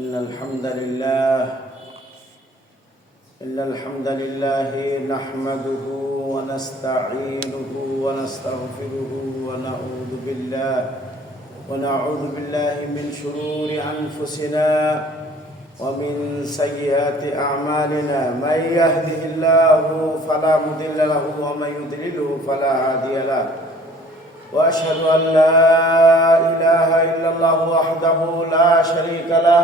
إن الحمد لله نحمده ونستعينه ونستغفره ونعوذ بالله من شرور أنفسنا ومن سيئات أعمالنا. من يهده الله فلا مضل له ومن يضلله فلا هادي له. وأشهد أن لا إله إلا الله وحده لا شريك له،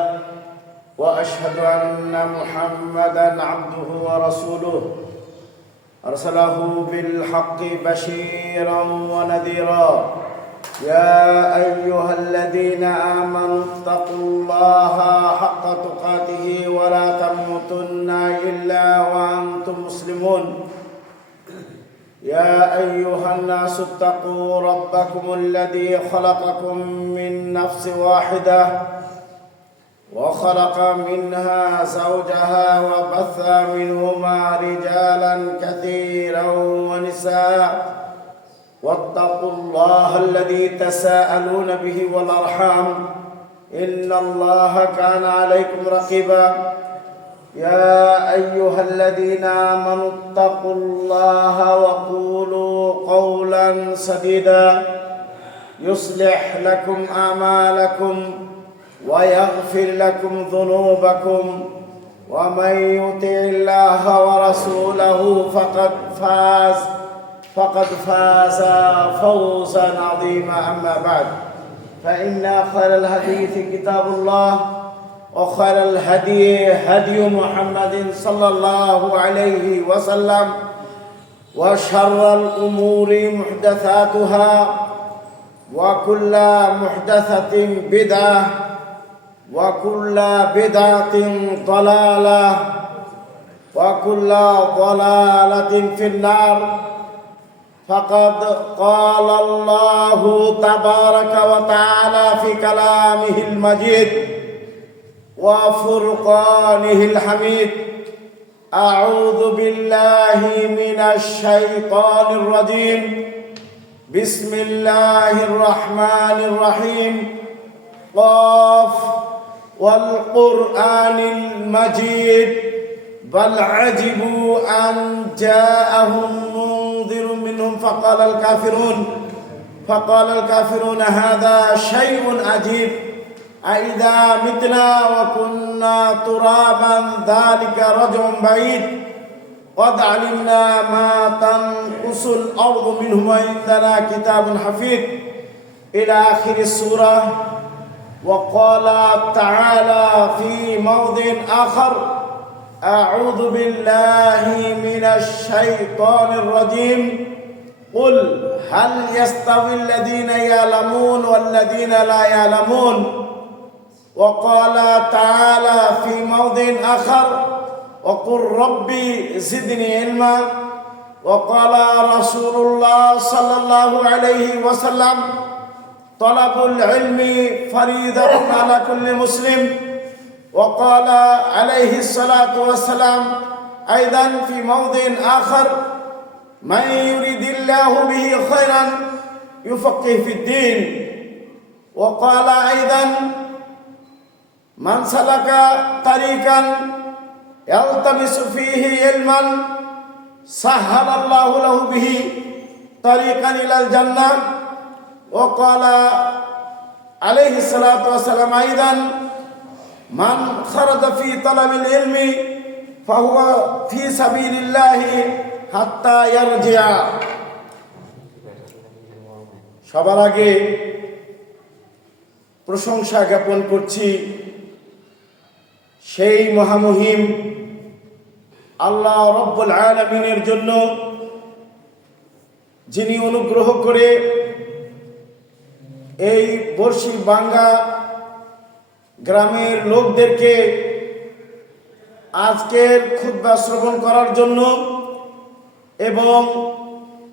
وأشهد أن محمدًا عبده ورسوله أرسله بالحق بشيرًا ونذيرًا. يا أيها الذين آمنوا اتقوا الله حق تقاته ولا تموتن إلا وأنتم مسلمون. يا أيها الناس اتقوا ربكم الذي خلقكم من نفس واحدة وخلق منها زوجها وبث منهما رجالا كثيرا ونساء، واتقوا الله الذي تساءلون به والأرحام إن الله كان عليكم رقيبا. يا أيها الذين آمنوا اتقوا الله وقولوا قولا سديدا يصلح لكم أعمالكم ويغفر لكم ذنوبكم، ومن يطع الله ورسوله فقد فاز فوزا عظيما. أما بعد، فإن خير الحديث كتاب الله، وخير الهدي هدي محمد صلى الله عليه وسلم، وشر الأمور محدثاتها، وكل محدثة بدعة، وكل بدعة ضلالة، وكل ضلالة في النار. فقد قال الله تبارك وتعالى في كلامه المجيد وفرقانه الحميد: أعوذ بالله من الشيطان الرجيم، بسم الله الرحمن الرحيم. قاف والقرآن المجيد بل عجبوا أن جاءهم منذر منهم فقال الكافرون هذا شيء عجيب أإذا متنا وكنا ترابا ذلك رجع بعيد قد علمنا ما تنقص الأرض منهم وعندنا كتاب حفيظ إلى آخر السورة. وقال تعالى في موضع آخر: أعوذ بالله من الشيطان الرجيم قل هل يستوي الذين يعلمون والذين لا يعلمون. وقال تعالى في موضع آخر: وقل ربي زدني علما. وقال رسول الله صلى الله عليه وسلم: طلب العلم فريضة على كل مسلم. وقال عليه الصلاة والسلام أيضا في موضع آخر: من يريد الله به خيرا يفقه في الدين. وقال أيضا: من سلك طريقا يلتمس فيه علما سهل الله له به طريقا إلى الجنة. وقال عليه الصلاة والسلام أيضا: من خرج في طلب العلم فهو في سبيل الله حتى يرجع. সবার আগে প্রশংসা জ্ঞাপন করছি সেই মহামহিম আল্লাহ রব্বুল আলামিনের জন্য, যিনি অনুগ্রহ করে এই বর্ষিবাঙ্গা গ্রামের লোকদেরকে আজকের খুতবা শ্রবণ করার জন্য এবং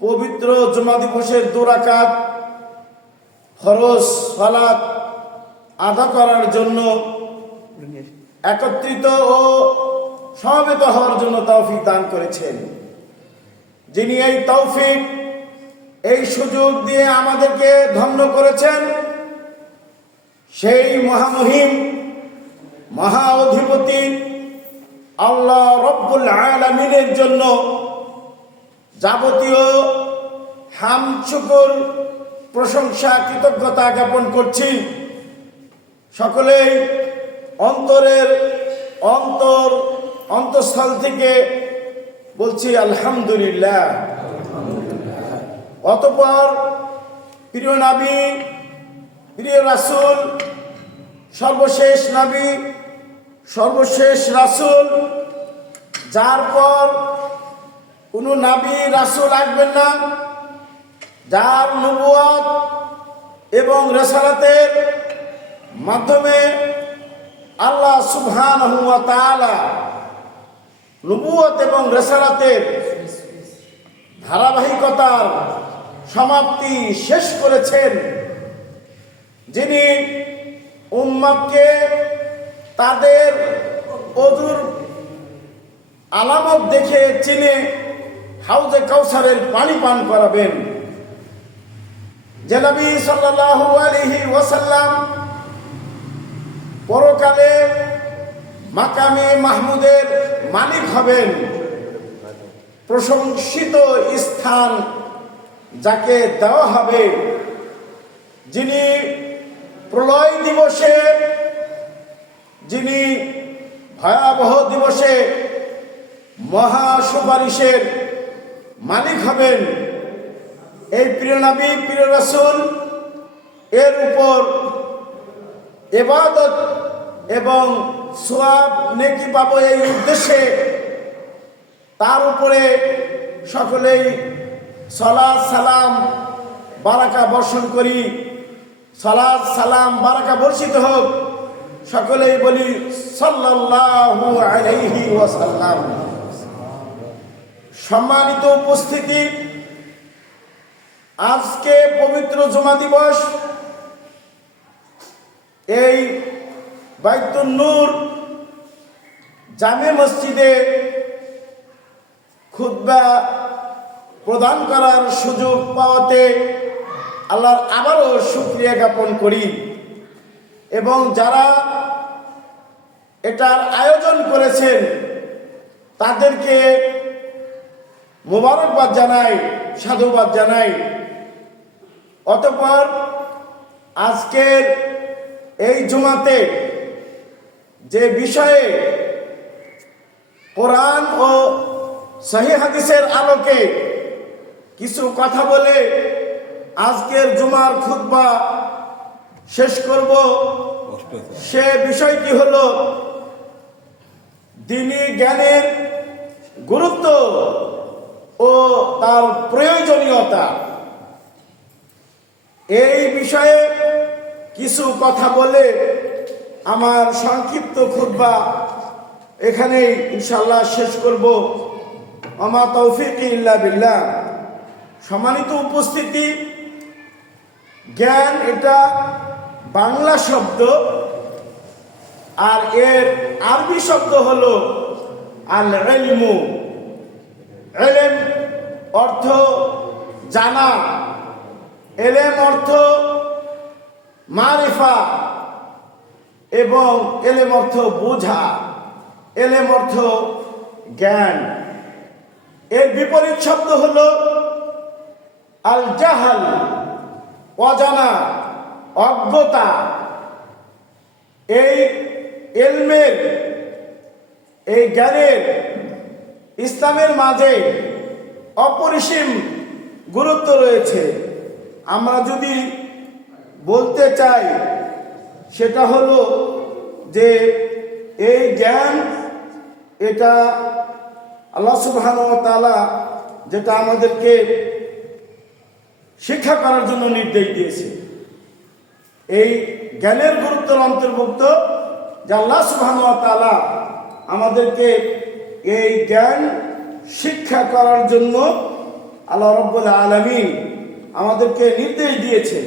পবিত্র জুমা দিবসের 2 রাকাত ফরজ সালাত আদা করার জন্য একত্রিত ও সমবেত হওয়ার জন্য তৌফিক দান করেছেন। যিনি এই তৌফিক, এই সুযোগ দিয়ে আমাদেরকে ধন্য করেছেন, সেই মহামহিম মহা অধিপতি আল্লাহ রব্বুল আলামিনের জন্য যাবতীয় হামদ শুকর প্রশংসা কৃতজ্ঞতা জ্ঞাপন করছি। সকলেই অন্তঃস্থল থেকে বলছি আলহামদুলিল্লাহ। অতঃপর প্রিয় নবী, প্রিয় রাসূল, সর্বশেষ নবী, সর্বশেষ রাসূল, যার পর কোনো নবী রাসূল আসবেন না, যার নবুয়ত এবং রিসালাতের মাধ্যমে আল্লাহ সুবহানাহু ওয়া তাআলা নবুয়ত এবং রিসালাতের ধারাবাহিকতার সমাপ্তি শেষ করেছেন, যিনি উম্মতকে তাদের অজুর আলামত দেখে চিনে হাউজে কাউসারের পানি পান করাবেন। যে নবী সাল্লাল্লাহু আলাইহি ওয়াসাল্লাম পরকালে মাকামে মাহমুদের মালিক হবেন, প্রশংসিত স্থান যাকে দেওয়া হবে, যিনি প্রলয় দিবসে, যিনি ভয়াবহ দিবসে মহা সুপারিশের মালিক হবেন, এই প্রিয় নবী, প্রিয় রাসূল এর উপর ইবাদত এবং সওয়াব নেকি পাবো এই উদ্দেশ্যে তার উপরে সকলেই সালাত সালাম বারাকা বর্ষণ করি। সালাত সালাম বারাকা বর্ষিত হোক, সকলেই বলি সাল্লাল্লাহু আলাইহি ওয়াসাল্লাম। সম্মানিত উপস্থিতি, আজকে পবিত্র জুমা দিবস। এই বাইতুন নূর জামে মসজিদে খুতবা প্রদান করার সুযোগ পাওয়াতে আল্লাহর আবারও শুকরিয়া জ্ঞাপন করি এবং যারা এটার আয়োজন করেছেন তাদেরকে মোবারকবাদ জানাই, সাধুবাদ জানাই। অতঃপর আজকের এই জুমাতে যে বিষয়ে কোরআন ও সহিহ হাদিসের আলোকে কিছু কথা বলে আজকের জুমার খুতবা শেষ করব, সে বিষয়টি হলো দ্বীনি জ্ঞানের গুরুত্ব ও তার প্রয়োজনীয়তা। এই বিষয়ে কিছু কথা বলে আমার সংক্ষিপ্ত খুতবা এখানেই ইনশাআল্লাহ শেষ করব। আমা তৌফিকি ইল্লা বিল্লাহ। সম্মানিত উপস্থিতি, জ্ঞান এটা বাংলা শব্দ, আর এর আরবি শব্দ হলো আল ইলমু। ইলম অর্থ জানা, ইলম অর্থ মারিফা এবং ইলম অর্থ বোঝা, ইলম অর্থ জ্ঞান। এর বিপরীত শব্দ হলো আল জাহাল, অজানা, অজ্ঞতা। এই ইলমের, এই জ্ঞানের ইসলামের মাঝে অপরিসীম গুরুত্ব রয়েছে। আমরা যদি বলতে চাই সেটা হলো যে এই জ্ঞান এটা আল্লাহ সুবহানাহু ওয়া তাআলা যেটা আমাদেরকে শিক্ষা করার জন্য নির্দেশ দিয়েছে, এই জ্ঞানের গুরুত্বের অন্তর্ভুক্ত যে আল্লাহ সুবহানাহু ওয়া তাআলা আমাদেরকে এই জ্ঞান শিক্ষা করার জন্য আল্লাহ রাব্বুল আলামিন আমাদেরকে নির্দেশ দিয়েছে।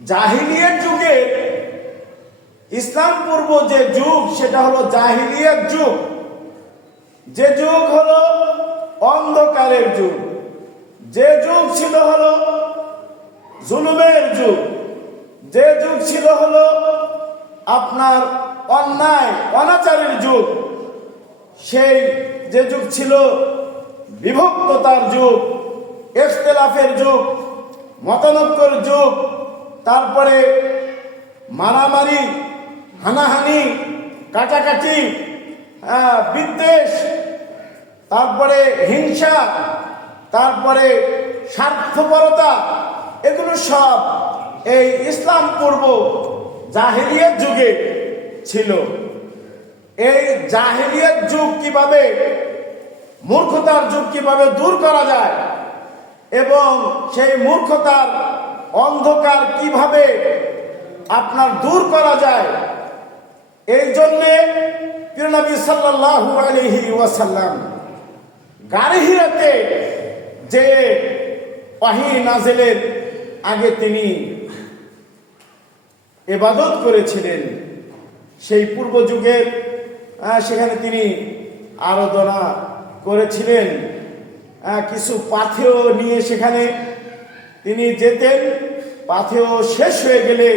জাহিলিয়াত যুগে, ইসলাম পূর্ব যে যুগ সেটা হলো জাহিলিয়াত যুগ, যে যুগ হলো অন্ধকারের যুগ, যে যুগ ছিল হলো জুলুমের যুগ, যে যুগ ছিল হলো আপনার অন্যায় অনাচারের যুগ, সেই যে যুগ ছিল বিভক্ততার যুগ, ইখতিলাফের যুগ, মতানৈক্যের যুগ, তারপরে মারামারি, হানাহানি, কাটাকাটি, বিদ্বেষ, তারপরে হিংসা, তারপরে স্বার্থপরতা, এগুলো সব এই ইসলাম পূর্ব জাহেলিয়াত যুগে ছিল। এই জাহেলিয়াত যুগ কিভাবে, মূর্খতার যুগ কিভাবে দূর করা যায় এবং সেই মূর্খতার অন্ধকার কিভাবে আপনার দূর করা যায়, এই জন্যে প্রিয় নবী সাল্লাল্লাহু আলাইহি ওয়াসাল্লাম গারে হিরাতে যে ওহী নাযিলের আগে তিনি ইবাদত করেছিলেন, সেই পূর্ব যুগের সেখানে তিনি আরাধনা করেছিলেন। কিছু পাথেয় নিয়ে সেখানে তিনি যেতেন। পাথেয় শেষ হয়ে গেলে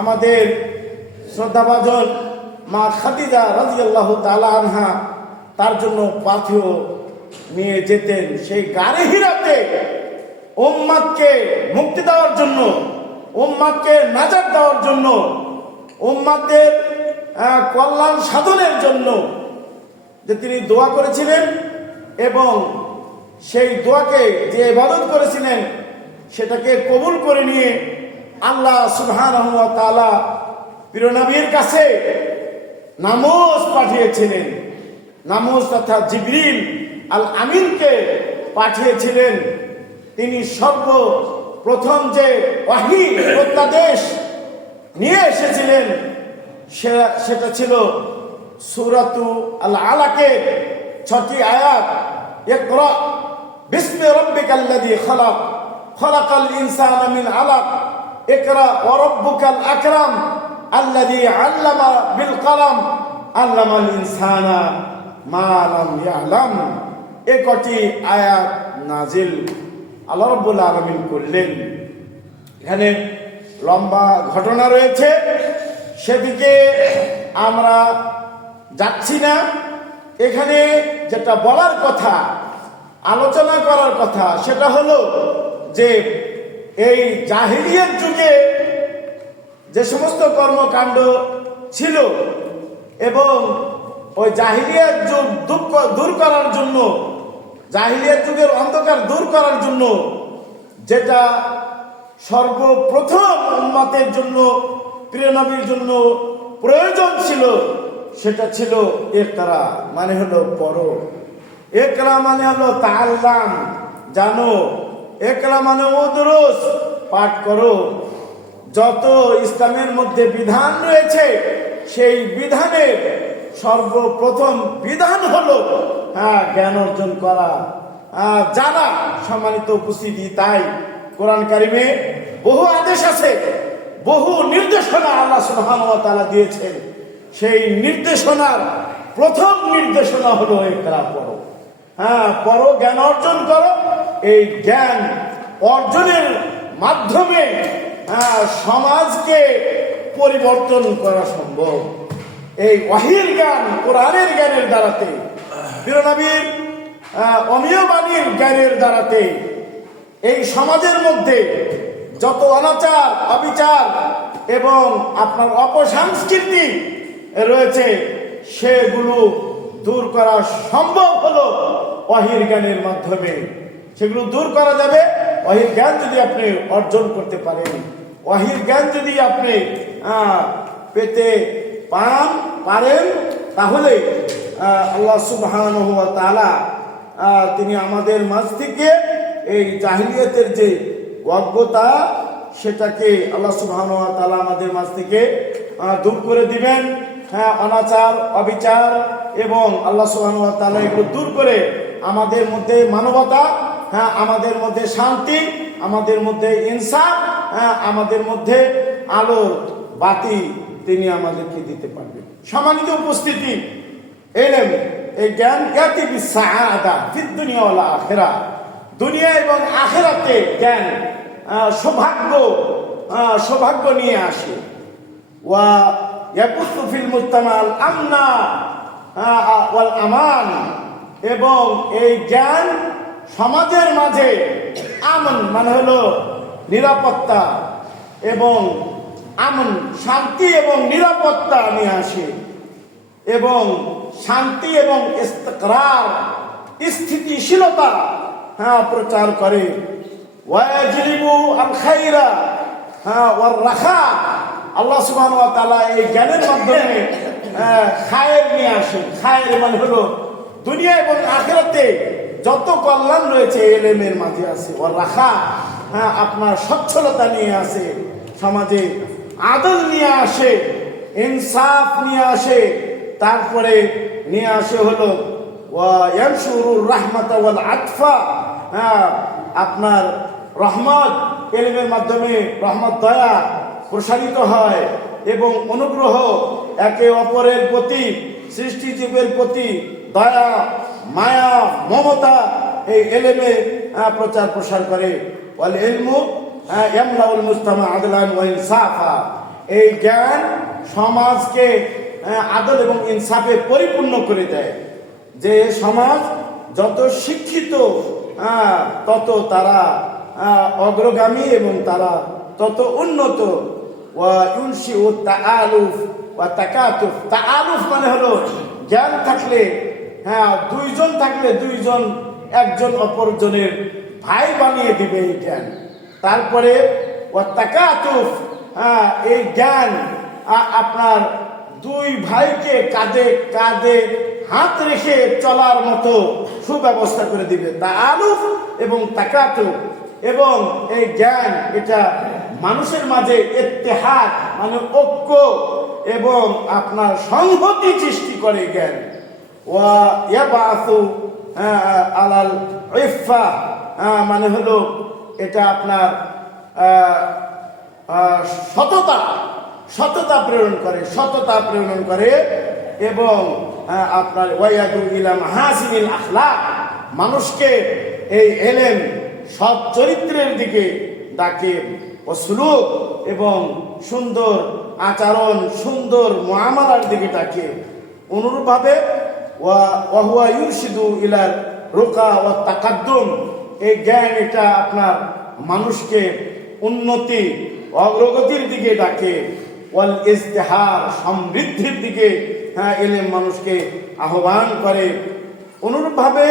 আমাদের শ্রদ্ধাভাজন মা খাদিজা রাদিয়াল্লাহু তাআলা আনহা তার জন্য পাথেয় নিয়ে যেতেন। সেই গারে হিরাতে উম্মাতকে মুক্তি দেওয়ার জন্য, উম্মাতকে নাজাত দেওয়ার জন্য, উম্মাতের কল্যাণ সাধনের জন্য যে তিনি দোয়া করেছিলেন এবং সেই দোয়াকে যে ইবাদত করেছিলেন সেটাকে কবুল করে নিয়ে আল্লাহ সুবহানাহু ওয়া তাআলা প্রিয় নবীর কাছে নামাজ পাঠিয়েছিলেন। নামাজ তথা জিবরিল আল আমিনকে পাঠিয়েছিলেন। তিনি সর্বপ্রথম যে ওহী প্রত্যাদেশ নিয়ে এসেছিলেন সেটা ছিল সূরাতু আল আলাকের 6টি আয়াত। ইকরা বিসমি রাব্বিকাল্লাযী খালাক, খালাকাল ইনসানা মিন আলাক, ইকরা ওয়া রাব্বুকাল আকরাম আল্লাযী আল্লামা বিল কলম, আল্লামাল ইনসানা মা লাম ইয়ালাম। এই কটি আয়াত নাজিল আল্লাহ রাব্বুল আলামিন করলেন। এখানে লম্বা ঘটনা রয়েছে, সেদিকে আমরা যাচ্ছি না। এখানে যেটা বলার কথা, আলোচনা করার কথা, সেটা হলো যে এই জাহেলিয়াত যুগে যে সমস্ত কর্মকাণ্ড ছিল এবং ওই জাহেলিয়াত যুগ দূর করার জন্য, জাহেলিয়াত যুগের অন্ধকার দূর করার জন্য যেটা সর্বপ্রথম উম্মতের জন্য, প্রিয় নবীর জন্য প্রয়োজন ছিল, সেটা ছিল ইকরা, মানে হলো পড়ো। ইকরা মানে হলো তাআল্লাম, জানো। ইকরা মানে উদরুস, পাঠ করো। যত ইসলামের মধ্যে বিধান রয়েছে সেই বিধানের সর্বপ্রথম বিধান হলো জ্ঞান অর্জন করা, জানা। সম্মানিত উপস্থিতি, তাই কোরআন কারিমে বহু আদেশ আছে, বহু নির্দেশনা আল্লাহ সুবহানাহু ওয়া তাআলা দিয়েছেন। সেই নির্দেশনার প্রথম নির্দেশনা হলো ইকরা, পড়ো। পড়ো, জ্ঞান অর্জন করো। এই জ্ঞান অর্জনের মাধ্যমে সমাজকে পরিবর্তন করা সম্ভব। এই ওহীর জ্ঞান, কোরআনের জ্ঞানের দ্বারাতে, প্রিয় নবীর অমীয় বাণীর জ্ঞানের দ্বারাতে এই সমাজের মধ্যে যত অনাচার, অবিচার এবং আপনার অপসংস্কৃতি রয়েছে সেগুলো দূর করা সম্ভব হলো ওহীর জ্ঞানের মাধ্যমে। সেগুলো দূর করা যাবে ওহীর জ্ঞান যদি আপনি অর্জন করতে পারেন। ওহীর জ্ঞান যদি আপনি পেতে পারেন, তাহলে আল্লাহ সুবহানাহু ওয়া তাআলা তিনি আমাদের মাঝ থেকে এই জাহিলিয়াতের যে অজ্ঞতা, সেটাকে আল্লাহ সুবহানাহু ওয়া তাআলা আমাদের মাঝ থেকে দূর করে দিবেন। অনাচার, অবিচার এবং আল্লাহ সুবহানাহু ওয়া তাআলা এগুলো দূর করে আমাদের মধ্যে মানবতা, আমাদের মধ্যে শান্তি, আমাদের মধ্যে ইনসাফ, আমাদের মধ্যে আলোর বাতি তিনি আমাদেরকে দিতে পারবেন। সম্মানিত উপস্থিতি, এই জ্ঞান ইয়াতি বিসসাআদা ফিদ দুনিয়া ওয়াল আখিরাহ, দুনিয়া এবং আখিরাতে জ্ঞান সৌভাগ্য নিয়ে আসে। ওয়া ইয়াকুসু ফিল মুজতামাল আমনা ওয়াল আমান, এবং এই জ্ঞান সমাজের মাঝে আমন মানে হলো নিরাপত্তা, এবং আমন শান্তি এবং নিরাপত্তা নিয়ে আসে, এবং শান্তি এবং ইস্তিকরার স্থিতিশীলতা প্রচার করে। ওয়াজলিবু আল খাইরা ওয়ার রাখা, আল্লাহ সুবহানাহু ওয়া তাআলা এই জ্ঞানের মাধ্যমে খায়ের নিয়ে আসেন। খায়ের মানে হলো দুনিয়া এবং আখিরাতে যত কল্যাণ রয়েছে এলেমের মাঝে আছে। ওয়ার রাখা আপনার সচ্ছলতা নিয়ে আসে, সমাজে আদল নিয়ে আসে, ইনসাফ নিয়ে আসে, তারপরে নিয়ে আসে হলো ওয়া ইয়ানশুরুর রাহমাতা ওয়াল আতফা, আপনার রহমত, এলেমের মাধ্যমে রহমত দয়া প্রসারিত হয়, এবং অনুগ্রহ একে অপরের প্রতি, সৃষ্টিজীবের প্রতি দয়া মায়া মমতা এই এলেমে প্রচার প্রসার করে। ওয়াল ইলমু ইয়ামলাউল মুজতামা আদলান ওয়া ইনসাফা, এই জ্ঞান সমাজকে আদল এবং ইনসাফে পরিপূর্ণ করে দেয়। যে সমাজ যত শিক্ষিত তত তারা অগ্রগামী এবং তারা তত উন্নত। ওয়া ইউনশিউ তাআলুফ ওয়া তাকাতুফ, তাআলুফ মানে হলো জ্ঞান থাকলে দুইজন থাকলে দুইজন একজন অপরজনের ভাই বানিয়ে দিবে এই জ্ঞান। তারপরে ওয়া তাকাতুফ, এই জ্ঞান আপনার দুই ভাইকে কাঁধে কাঁধে হাত রেখে চলার মতো সুব্যবস্থা করে দিবে। তাআলুফ এবং তাকাতুফ, এবং এই জ্ঞান এটা মানুষের মাঝে ইত্তেহাদ মানে ঐক্য এবং আপনার সংহতি সৃষ্টি করে জ্ঞান। ওয়া ইয়াবাসু আলাল ইফা, মানে হলো এটা আপনার সততা প্রেরণ করে, সততা প্রেরণ করে, এবং আপনার ওয়ায়াদু ইলা মাহাসিনিল আখলাক, মানুষকে এই এলেম সৎ চরিত্রের দিকে ডাকে, ওসলুক এবং সুন্দর আচরণ সুন্দর মুআমালার দিকে ডাকে। অনুরূপভাবে ওয়া হুয়া ইউরশিদু ইলা রুকা ওয়া তাকাদ্দুম, এই জ্ঞান এটা আপনার মানুষকে উন্নতি অগ্রগতির দিকে ডাকে। ওয়াল ইজতিহার, সমৃদ্ধির দিকে এলেম মানুষকে আহ্বান করে। অনুরূপভাবে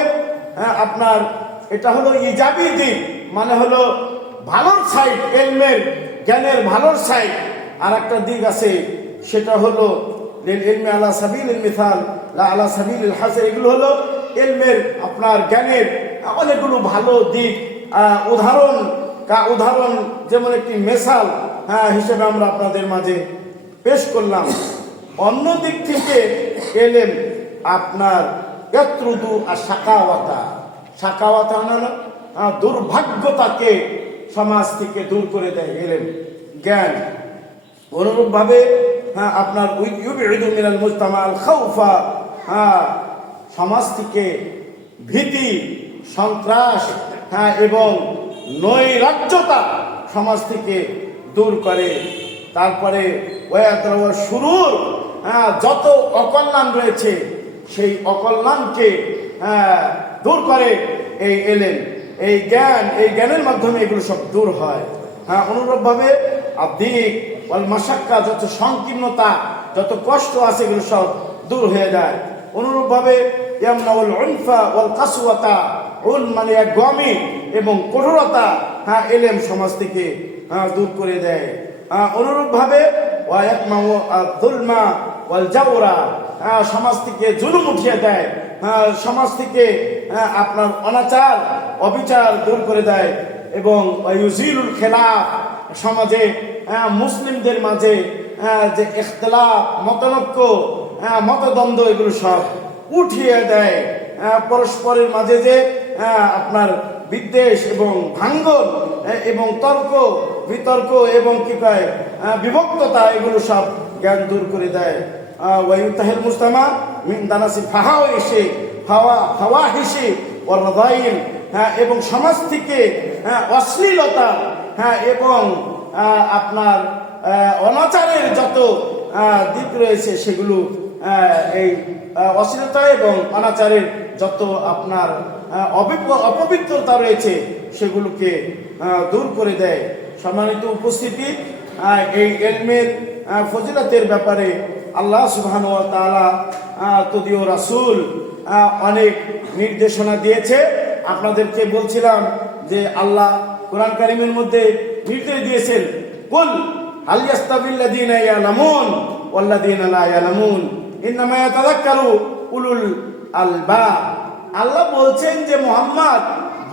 আপনার এটা হলো ইজাবি দিক, মানে হলো ভালোর সাইড, এলমের জ্ঞানের ভালোর সাইড। আর একটা দিক আছে, সেটা হলো ইলমে আলা সাবিলিল মিসাল লা আলা সাবিলিল হাসান, এগুলো হলো এলমের আপনার জ্ঞানের অনেকগুলো ভালো দিক। উদাহরণ যেমন একটি মেসাল হিসেবে আমরা আপনাদের মাঝে পেশ করলাম। অন্য দিক থেকে এলেম আপনার ইয়াত্রুদু আশ-শাকাওয়াতা, শাকাওয়াতা হলো দুর্ভাগ্যতাকে সমাজ থেকে দূর করে দেয় এলেম জ্ঞান। অনুরূপভাবে আপনার ইউবিদু মিনাল মুজতামা আল খাউফা, সমাজ থেকে ভীতি সন্ত্রাস এবং নৈরাজ্যতা সমাজ থেকে দূর করে। তারপরে শুরুর যত অকল্যাণ রয়েছে সেই অকল্যাণকে দূর করে এই এলেম, এই জ্ঞান, এই জ্ঞানের মাধ্যমে এগুলো সব দূর হয়। অনুরূপভাবে আদিক ওয়াল মাশাক্কা, যত সংকীর্ণতা যত কষ্ট আছে এগুলো সব দূর হয়ে যায়। অনুরূপভাবে ইয়ামনাউল উনফা ওয়াল কাসওয়াতা, উন মানে একগুয়ামি এবং কঠোরতা এলেম সমাজ থেকে দূর করে দেয়। অনুরূপভাবে ওয়া ইয়াকমাউ আয-যুলমা ওয়াল জাওরা, সমাজ থেকে জুলুম উঠিয়ে দেয়, সমাজ থেকে আপনার অনাচার অবিচার দূর করে দেয়। এবং ইউজিলুল খিলাফ, সমাজে মুসলিমদের মাঝে যে ইখতিলাফ মতনৈক্য মতদ্বন্দ্ব এগুলো সব উঠিয়ে দেয়। পরস্পরের মাঝে যে আপনার বিদ্বেষ এবং ভাঙ্গন এবং তর্ক বিতর্ক এবং কি কয় বিভক্ততা এগুলো সব জ্ঞান দূর করে দেয়। ওয়ায়ুতাহিল মুজতামা মিন দানাসি ফাওয়াহিশি ওয়া রাযাইল, এবং সমাজ থেকে অশ্লীলতা এবং আপনার অনাচারের যত দিক রয়েছে সেগুলো এই অশ্লীলতা এবং অনাচারের যত আপনার অপবিত্রতা রয়েছে সেগুলোকে দূর করে দেয়। সম্মানিত উপস্থিতি, এই ইলমের ফজিলতের ব্যাপারে আল্লাহ সুবহানাহু ওয়া তাআলা তদীয় রাসূল অনেক নির্দেশনা দিয়েছে। আপনাদেরকে বলছিলাম যে আল্লাহ কোরআন কারীমের মধ্যে নির্দেশ দিয়েছেন, কুল হাল ইয়াস্তাবিল্লাযীনা ইয়ালামুন ওয়াল্লাযীনা লা ইয়ালামুন ইন্নামা ইয়াতাযাক্কারু উলুল আলবাব। আল্লাহ বলছেন যে মুহাম্মদ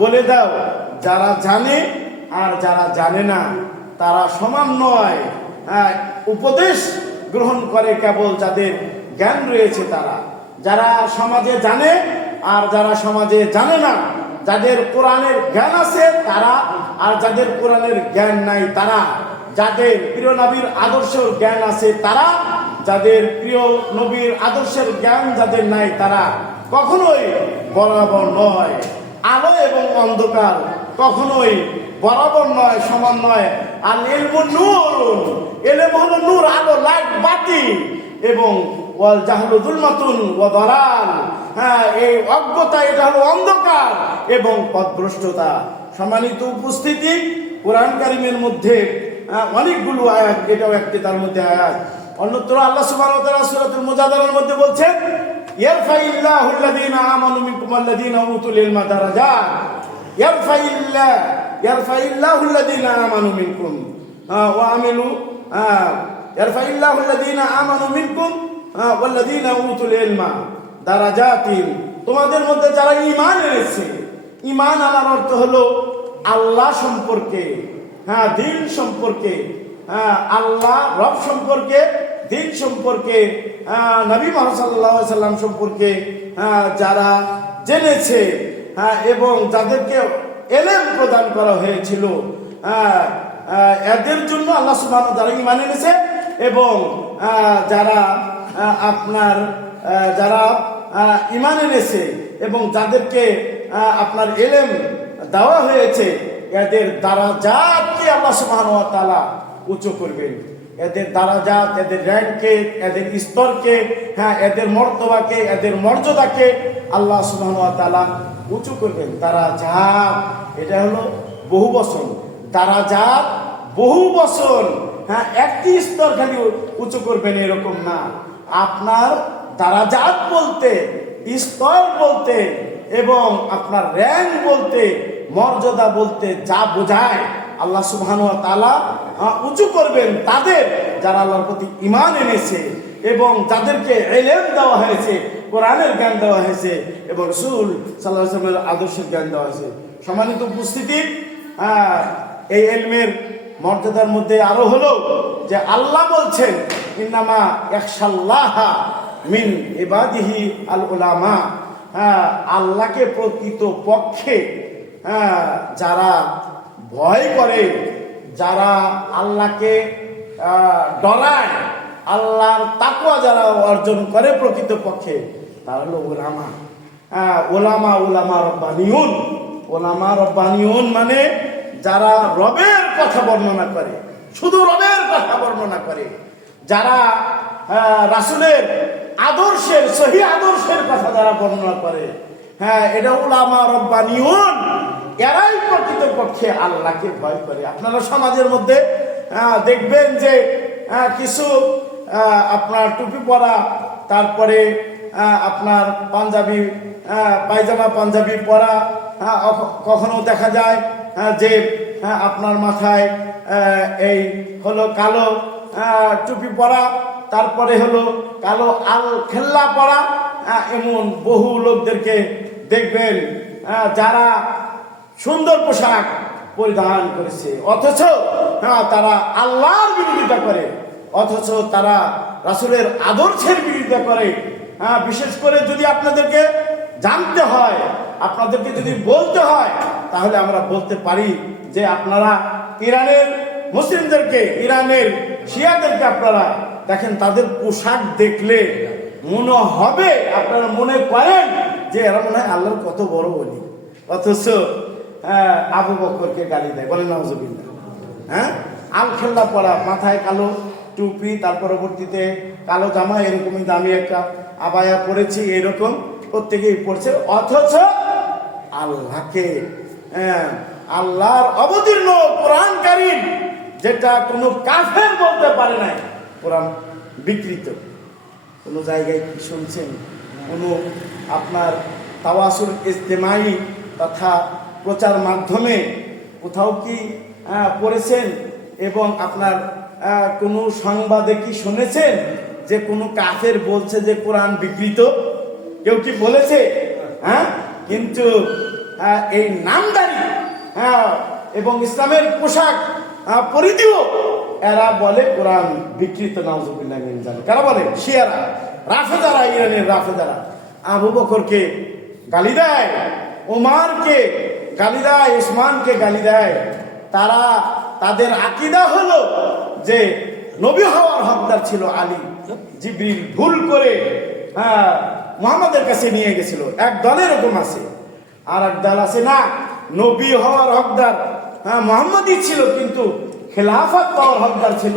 বলে দাও, যারা জানে আর যারা জানে না তারা সমান নয়। উপদেশ গ্রহণ করে কেবল যাদের জ্ঞান রয়েছে তারা, যারা সমাজে জানে আর যারা সমাজে জানে না, যাদের কোরআনের জ্ঞান আছে তারা আর যাদের কোরআনের জ্ঞান নাই তারা, যাদের প্রিয় নবীর আদর্শের জ্ঞান আছে তারা, যাদের প্রিয় নবীর আদর্শের জ্ঞান যাদের নাই তারা কখনোই বরাবর নয়। আলো এবং অন্ধকার কখনোই বরাবর নয়, সমান নয়। আর ইলমু নূর, ইলম হলো নূর, আলো, লাইট, বাতি, এবং ওয়াল জাহলু যুলমাতুন ওয়া দালাল, এই অজ্ঞতা এটা হলো অন্ধকার এবং পথভ্রষ্টতা। সম্মানিত উপস্থিতি, কোরআন কারীমের মধ্যে অনেকগুলো আয়াত, এটাও একটি তার মধ্যে আয়াত। অন্যত্র আল্লাহ সুবহানাহু ওয়া তাআলা সূরাতুল মুজাদালার মধ্যে বলছেন, ইয়ারফাইল্লাহুল্লাযীনা আমানু মিনকুম ওয়াল্লাযীনা উতুল ইলমা দারাজাত। ইয়ারফাইল্লাহুল্লাযীনা আমানু মিনকুম ওয়া আমিলু ইয়ারফাইল্লাহুল্লাযীনা আমানু মিনকুম ওয়াল্লাযীনা উতুল ইলমা দারাজাতিন। তোমাদের মধ্যে যারা ঈমান এনেছে, ঈমান আনার অর্থ হলো আল্লাহ সম্পর্কে, দিন সম্পর্কে, আল্লাহ রব সম্পর্কে, দিন সম্পর্কে, নবী মুহাম্মদ সাল্লাল্লাহু আলাইহি সাল্লাম সম্পর্কে যারা জেনেছে এবং যাদেরকে ইলম প্রদান করা হয়েছিল, এদের জন্য আল্লাহ সুবহানাহু ওয়া তাআলা ঈমান এনেছে। এবং যারা আপনার যারা ঈমান এনেছে এবং যাদেরকে আপনার ইলম দেওয়া হয়েছে, এদের দারাজাতকে আল্লাহ সুবহানাহু ওয়া তাআলা উঁচু করবেন। এদের দারাজাত, এদের র্যাঙ্ককে, এদের স্তরকে, এদের মর্তবাকে, এদের মর্যাদাকে আল্লাহ সুবহানাহু ওয়া তাআলা উঁচু করবেন। দারাজাত এটা হলো বহু বচন, দারাজাত বহু বচন। একটি স্তর খালি উঁচু করবেন এরকম না। আপনার দারাজাত বলতে, স্তর বলতে এবং আপনার র্যাঙ্ক বলতে, মর্যাদা বলতে যা বোঝায় আল্লাহ সুবহানাহু ওয়া তাআলা উঁচু করবেন তাদের যারা আল্লাহর প্রতি ঈমান এনেছে এবং যাদেরকে ইলম দেওয়া হয়েছে, কোরআনের জ্ঞান দেওয়া হয়েছে এবং রাসূল সাল্লাল্লাহু আলাইহি ওয়াসাল্লামের আদর্শের জ্ঞান দেওয়া হয়েছে। সম্মানিত উপস্থিতি, এই ইলমের মর্যাদার মধ্যে আরো হলো যে আল্লাহ বলছেন, ইন্নামা ইয়াখশাল্লাহা মিন ইবাদিহি আল উলামা। আল্লাহকে প্রকৃত পক্ষে যারা ভয় করে, যারা আল্লাহকে ডরায়, আল্লাহর তাকওয়া যারা অর্জন করে প্রকৃত পক্ষে, তারা হলো উলামা। উলামা, উলামা রব্বানিউন। উলামা রব্বানিউন মানে যারা রবের কথা বর্ণনা করে, শুধু রবের কথা বর্ণনা করে, যারা রাসূলের আদর্শের, সহি আদর্শের কথা যারা বর্ণনা করে, এটা উলামা রব্বানিউন। এরাই প্রকৃত পক্ষে আল্লাহকে ভয় করে। আপনারা সমাজের মধ্যে দেখবেন যে কিছু আপনার টুপি পরা, তারপরে আপনার পাঞ্জাবি, পায়জামা পাঞ্জাবি পরা, কখনো দেখা যায় যে আপনার মাথায় এই হলো কালো টুপি পরা, তারপরে হলো কালো আল খেল্লা পরা। এমন বহু লোকদেরকে দেখবেন যারা সুন্দর পোশাক পরিধান করেছে, অথচ তারা আল্লাহর বিরোধিতা করে, অথচ তারা রাসূলের আদর্শের বিরোধিতা করে। বিশেষ করে যদি আপনাদেরকে জানতে হয়, আপনাদেরকে যদি বলতে হয়, তাহলে আমরা বলতে পারি যে আপনারা ইরানের মুসলিমদেরকে, ইরানের শিয়াদেরকে আপনারা দেখেন, তাদের পোশাক দেখলে মনে হবে, আপনারা মনে করেন যে এরা মনে হয় আল্লাহর কত বড় বলি, অথচ আবু বকরকে গালি দেয়, বলেন নাউজুবিল্লাহ। আল খেল্লা পরা, মাথায় কালো টুপি, তার পরবর্তীতে কালো জামা, এরকমই দামি একটা আবায়া পরেছি, এরকম প্রত্যেকেই পড়ছে। অথচ আল্লাহকে আল্লাহর অবতীর্ণ কোরআন কারীম, যেটা কোনো কাফের বলতে পারে না, কোরআন বিকৃত। কোনো জায়গায় কি শুনছেন? কোনো আপনার তাওয়াসুল ইজতেমাই তথা প্রচার মাধ্যমে কোথাও কি পড়েছেন? এবং আপনার কোনো সংবাদে কি শুনেছেন যে কোনো কাফের বলছে যে কোরআন বিকৃত? কেউ কি বলেছে? কিন্তু এই নামদারি এবং ইসলামের পোশাক পরিধিও এরা বলে কোরআন বিকৃত। নাউজুবিল্লাহ মিন যালিক। কারা বলে? শিয়ারা, রাফেদারা, ইরানের রাফেদারা। আবু বকরকে গালি দেয়, ওমরকে গালি দেয়, উসমানকে গালি দেয়। তারা, তাদের আকীদা হলো যে নবী হওয়ার হকদার ছিল আলী। জিবরিল ভুল করে মুহাম্মাদের কাছে নিয়ে গেছিল। এক দল এরকম আছে, আর এক দল আছে না, নবী হওয়ার হকদার মুহাম্মদই ছিল, কিন্তু খেলাফত পাওয়ার হকদার ছিল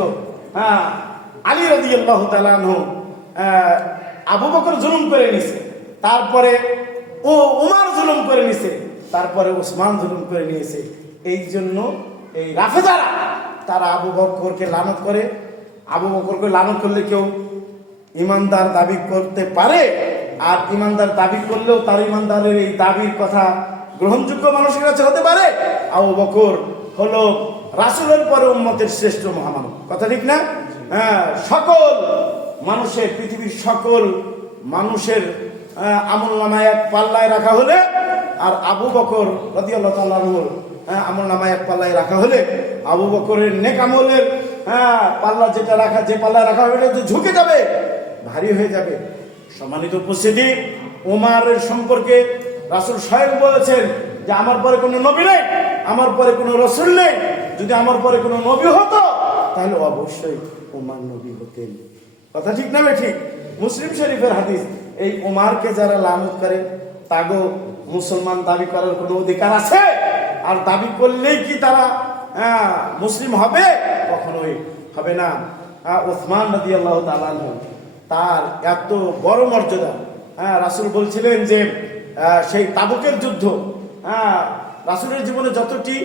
আলী রাদিয়াল্লাহু তাআলা আনহু। আবু বকর জুলুম করে নিছে, তারপরে উমর জুলুম করে নিছে, তারপরে উসমান জুলুম করে নিয়েছে। এই জন্য এই রাফেদারা তারা আবু বকরকে লানত করে। আবু বকরকে লানত করলে কেউ ইমানদার দাবি করতে পারে? আর ইমানদার দাবি করলেও তার ইমানদারের এই দাবির কথা গ্রহণযোগ্য মানুষের কাছে হতে পারে? আবু বকর হলো রাসূলের পরে উম্মতের শ্রেষ্ঠ মহামানব। কথা ঠিক না? সকল মানুষের, পৃথিবীর সকল মানুষের আমলনামায় এক পাল্লায় রাখা হলে, আর আবু বকর রাদিয়াল্লাহু তাআলা আনহুর আমলনামায় এক পাল্লায় রাখা হলে, আবু বকরের নেক আমলের পাল্লা যেটা রাখা, যে পাল্লায় রাখা হবে, এটা ঝুঁকে যাবে, ভারী হয়ে যাবে। সম্মানিত উপস্থিতি, ওমরের সম্পর্কে রাসূল স্বয়ং বলেছেন যে আমার পরে কোনো নবী নেই, আমার পরে কোনো রাসূল নেই। যদি আমার পরে কোনো নবী হতো তাহলে অবশ্যই ওমর নবী হতেন। কথা ঠিক না ঠিক? মুসলিম শরীফের হাদিস। এই ওমরকে যারা লানত করে, তাগো মুসলমান দাবি করার কোনো অধিকার আছে? আর দাবি করলেই কি তারা মুসলিম হবে? কখনোই হবে না। উসমান রাদিয়াল্লাহু তাআলা আনহু, তার এত বড় মর্যাদা। রাসূল বলছিলেন যে সেই তাবুকের যুদ্ধ, রাসূলের জীবনে যতটি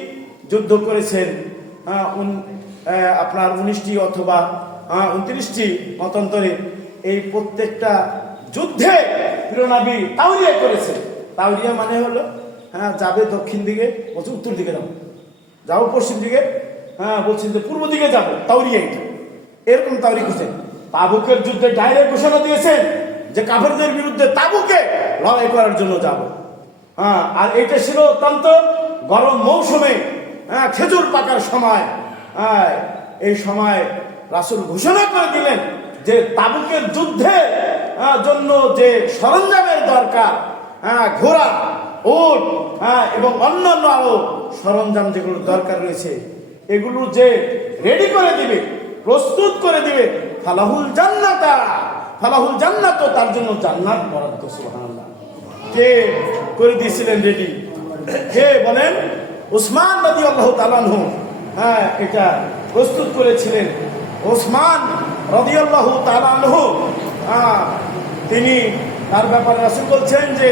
যুদ্ধ করেছেন, আপনার 19টি অথবা 29টি মতান্তরে, এই প্রত্যেকটা যুদ্ধে প্রিয়নবী তাওরিয়া করেছে। তাওরিয়া মানে হলো যাবে দক্ষিণ দিকে, বলছে উত্তর দিকে যাবো, যাবো পশ্চিম দিকে, বলছেন যে পূর্ব দিকে যাবো, তাওরিয়া এটা। এরকম তাওরি করছেন। তাবুকের যুদ্ধে ডাইরেক্ট ঘোষণা দিয়েছেন যে কাফেরদের বিরুদ্ধে তাবুকে লড়াই করার জন্য যাব। আর এটা ছিল অত্যন্ত গরম মৌসুমে, খেজুর পাকার সময়। এই সময় রাসূল ঘোষণা করে দিলেন যে তাবুকের যুদ্ধে জন্য যে সরঞ্জামের দরকার, ঘোড়া, উট এবং অন্যান্য আরো সরঞ্জাম যেগুলো দরকার রয়েছে, এগুলো যে রেডি করে দিবে, প্রস্তুত করে দিবে, ফালাহুল জান্নাতা, ফালাহুল জান্নাত, তার জন্য জান্নাত বরাদ্দ। সুবহানাল্লাহ। কে করে দিয়েছিলেন রেডি? কে বলেন? উসমান রাদিয়াল্লাহু তাআলা আনহু এটা প্রস্তুত করেছিলেন। উসমান রাদিয়াল্লাহু তাআলা আনহু, তিনি, তার ব্যাপারে রাসূল বলছেন যে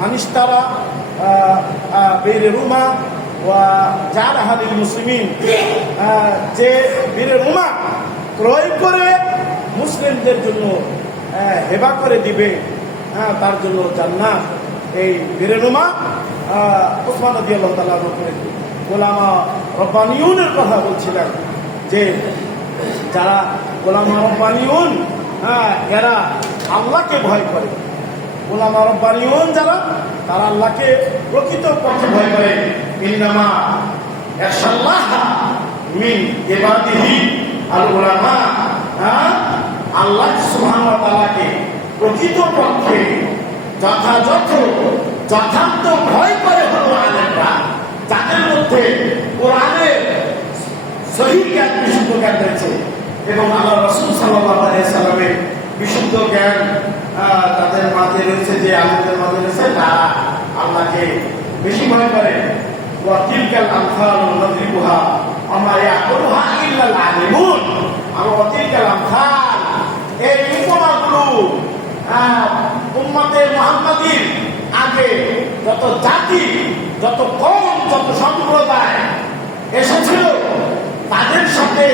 মানিস্তারা বীর রুমা ওয়া জালাহা লিল মুসলিমিন, যে বীর রুমা ক্রয় করে মুসলিমদের জন্য হেবা করে দিবে, তার জন্য জান্নাত। এই বীর রুমা উসমান রাদিয়াল্লাহু তাআলা করে গোলামা রব্বানিউনের কথা বলছিলেন, যে যারা গোলামা রব্বানিউন, এরা আল্লাহকে ভয় করে। গোলামা রব্বানিউন যারা, তারা আল্লাহকে প্রকৃত পক্ষে ভয় করে। ইন্নামা ইয়াখাল্লাহ মিন ইবাদিহি আল উলামা, আল্লাহ সুবহানাহু ওয়া তাআলাকে প্রকৃত পক্ষে যথার্থ ভয় করে হলো আলেমরা, যাদের মধ্যে কোরআনের সহিহ জ্ঞান, বিশুদ্ধ জ্ঞান রয়েছে, এবং আল্লাহ রাসূল সাল্লাল্লাহু আলাইহি সাল্লামের বিশুদ্ধ জ্ঞান তাদের মাঝে রয়েছে, যে আলেমদের মাঝে রয়েছে, তারা আল্লাহকে বেশি ভয় করে। ওয়া তিলকাল আমসালু নাযরিবুহা ওমা ইয়াকুলুহা ইল্লাল আলিমুন। আর ওয়াতিলকাল আমসাল, এই উপমাগুলো উম্মতে মুহাম্মাদীর আগে যত জাতি, যত কওম, যত সম্প্রদায় এসেছিল, তাদের সাথে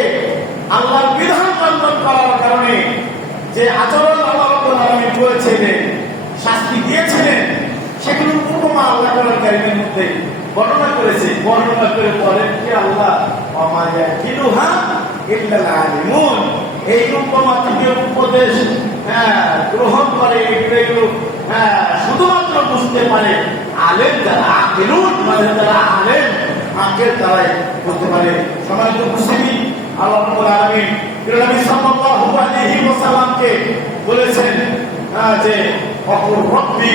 আল্লাহর বিধান লঙ্ঘন করার কারণে যে আচরণ আল্লাহ রাব্বুল আলামিন করেছিলেন, শাস্তি দিয়েছিলেন, সেগুলো উপমা আল্লাহ কোরআন কারীমের মধ্যে বর্ণনা করেছে। বর্ণনা করে বলেন কি আল্লাহ, ওমা ইয়াকিলুহা ইল্লাল আলিমুন। এই উপমা থেকে উপদেশ গ্রহণ করে, এগুলো শুধুমাত্র বুঝতে পারে আলেম যারা, আকিলুন মানে যারা আলেম, আকেল তারাই বুঝতে পারে। সম্মানিত মুসলিম, আল্লাহ রাব্বুল আলামিন নবী সাল্লাল্লাহু আলাইহি ওয়াসাল্লামকে বলেছেন যে অকুর রব্বি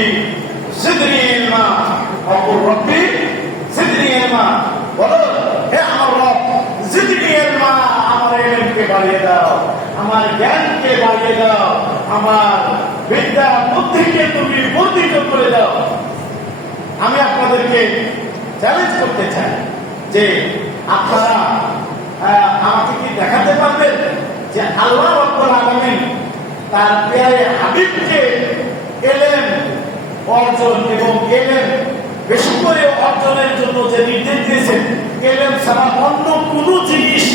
জিদনি ইলমা, অকুর রব্বি জিদনি ইলমা, বলো হে আমার রব জিদনি ইলমা, আমার ইলমকে বাড়িয়ে দাও, আমার জ্ঞানকে বাড়িয়ে দাও, আমার বিদ্যা বুদ্ধিকে তুমি বর্ধিত করে দাও। আমি আপনাদেরকে চ্যালেঞ্জ করতে চাই যে আপনারা আমাকে কি দেখাতে পারবেন যে আল্লাহ রাব্বুল আলামিন তার প্রিয় হাবিবকে ইলম অর্জন এবং ইলম বেশি করে অর্জনের জন্য যে নির্দেশ দিয়েছেন, ইলম ছাড়া অন্য কোনো জিনিস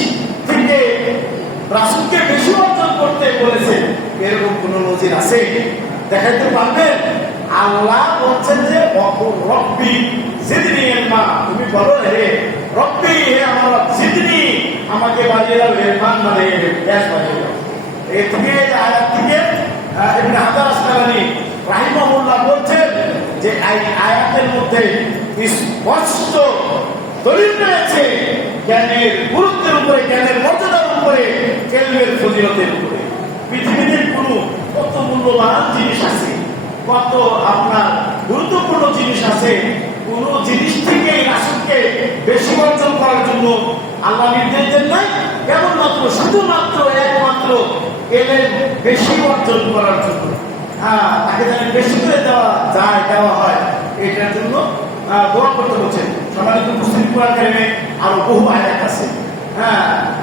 থেকে রাসূলকে বেশি অর্জন করতে বলেছেন, এরকম কোন নজির আছে? দেখাইতে পারবেন? আল্লাহ বলছেন যে অকুর রব্বি জিদনি ইলমা, তুমি বলো হে রব্বি, হে আমার রব জিদনি, আমাকে বাড়িয়ে দাও ইলমান, মানে জ্ঞান বাড়িয়ে দাও। এই থেকে আয়াত থেকে ইবনে হাজার আসকালানী রাহিমাহুল্লাহ বলছেন যে এই আয়াতের মধ্যে স্পষ্ট দলিল রয়েছে জ্ঞানের গুরুত্বের উপরে, জ্ঞানের মর্যাদার উপরে, ইলমের ফজিলতের উপরে। পৃথিবীতে কোনো কত মূল্যবান জিনিস আছে, কত আপনার গুরুত্বপূর্ণ জিনিস আছে, কোন জিনিস থেকে রাসূলকে বেশি অর্জন করার জন্য আল্লাহ নির্দেশ দেন নাই, কেবলমাত্র শুধুমাত্র একমাত্র ইলম বেশি অর্জন করার জন্য, তাকে যেন বেশি করে দেওয়া যায়, দেওয়া হয়, এটার জন্য দোয়া করতে বলছেন। সম্মানিত মুসলিম কোরআন কারীমে আরো বহু আয়াত আছে।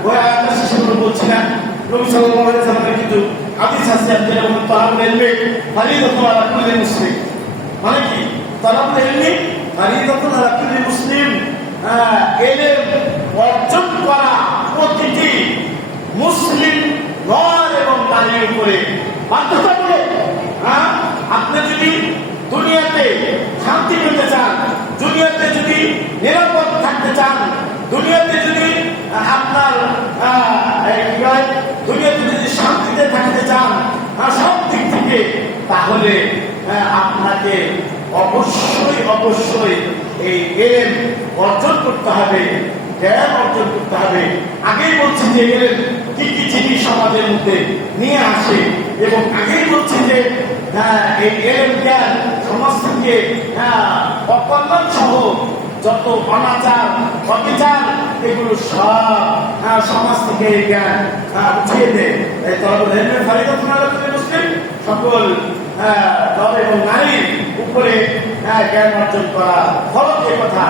ওই আয়াতটা শেষে বলছিলাম, নবী সাল্লাল্লাহু আলাইহি ওয়াসাল্লামের কিছু হাদিস আছে, যেমন তালাবুল ইলমি ফারিদাতুন আলা কুল্লি মুসলিম, মানে কি তালাবুল ইলমি ফারিদাতুন আলা কুল্লি মুসলিম, ইলম অর্জন করা প্রতিটি মুসলিম নর এবং নারীর উপরে বাধ্যতামূলক। আপনি যদি দুনিয়াতে শান্তি পেতে চান, দুনিয়াতে যদি নিরাপদ থাকতে চান, দুনিয়াতে যদি আপনার দুনিয়াতে যদি শান্তিতে থাকতে চান সব দিক থেকে, তাহলে আপনাকে অবশ্যই অবশ্যই এই ইলম অর্জন করতে হবে, জ্ঞান অর্জন করতে হবে। আগেই বলছি যে ইলম কি কি জিনিস সমাজের মধ্যে নিয়ে আসে, এবং আগেই বলছি যে এই ইলম জ্ঞান সমাজ থেকে অকল্যাণ সহ যত অনাচার অবিচার এগুলো সব সমাজ থেকে জ্ঞান উঠিয়ে দেয়। মুসলিম সকল নর এবং নারীর উপরে জ্ঞান অর্জন করা ফরজ, এই কথা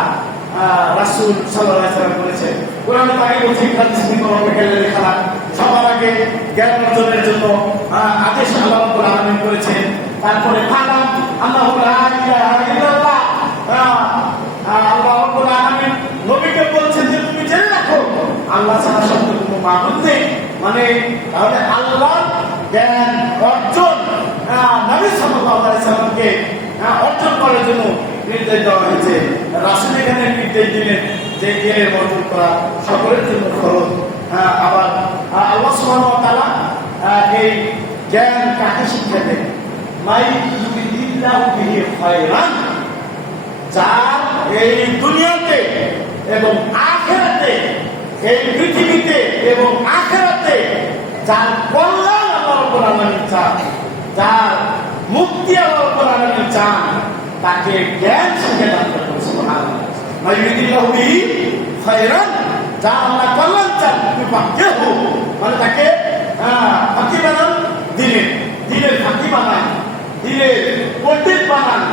রাসূল সাল্লাল্লাহু আলাইহি ওয়াসাল্লাম বলেছেন। কোরআনে তাকে বলছেন সবার আগে জ্ঞান অর্জনের জন্য আদেশ আল্লাহ রাব্বুল আলামিন করেছেন। তারপরে ফালাম আল্লাহু লা ইলাহা ইল্লাল্লাহ, আল্লাহ রাব্বুল আলামিন নবীকে বলছেন যে তুমি জেনে রাখো আল্লাহ ছাড়া সত্য কোনো মাবুদ নেই। মানে তাহলে আল্লাহর জ্ঞান অর্জন নবী সাল্লাল্লাহু আলাইহি ওয়াসাল্লামকে অর্জন করার জন্য নির্দেশ দেওয়া হয়েছে। রাসূল এখানে নির্দেশ দিলেন যে জ্ঞানের অর্জন করা সকলের জন্য ফরজ। আবার আল্লাহ সুবহানাহু ওয়া তাআলা এই জ্ঞান কাকে শিক্ষা দেন? মাই ইউরিদিল্লাহু বিহি খায়রান, যার এই দুনিয়াতে এবং আখিরাতে, এই পৃথিবীতে এবং আখিরাতে যার কল্যাণ আল্লাহ রাব্বুল আলামিন চান, যার মুক্তি আল্লাহ রাব্বুল আলামিন চান, তাকে জ্ঞান শিক্ষা দান করবেন। সুবহানাল্লাহ। মাই ইউরিদিল্লাহু বিহি খায়রান, যার আল্লাহ কল্যাণ চান, বিপাকেহু মানে তাকে ফাঁকি বানান, দিনের ফাঁকি বানান, দিনের পণ্ডিত বানান,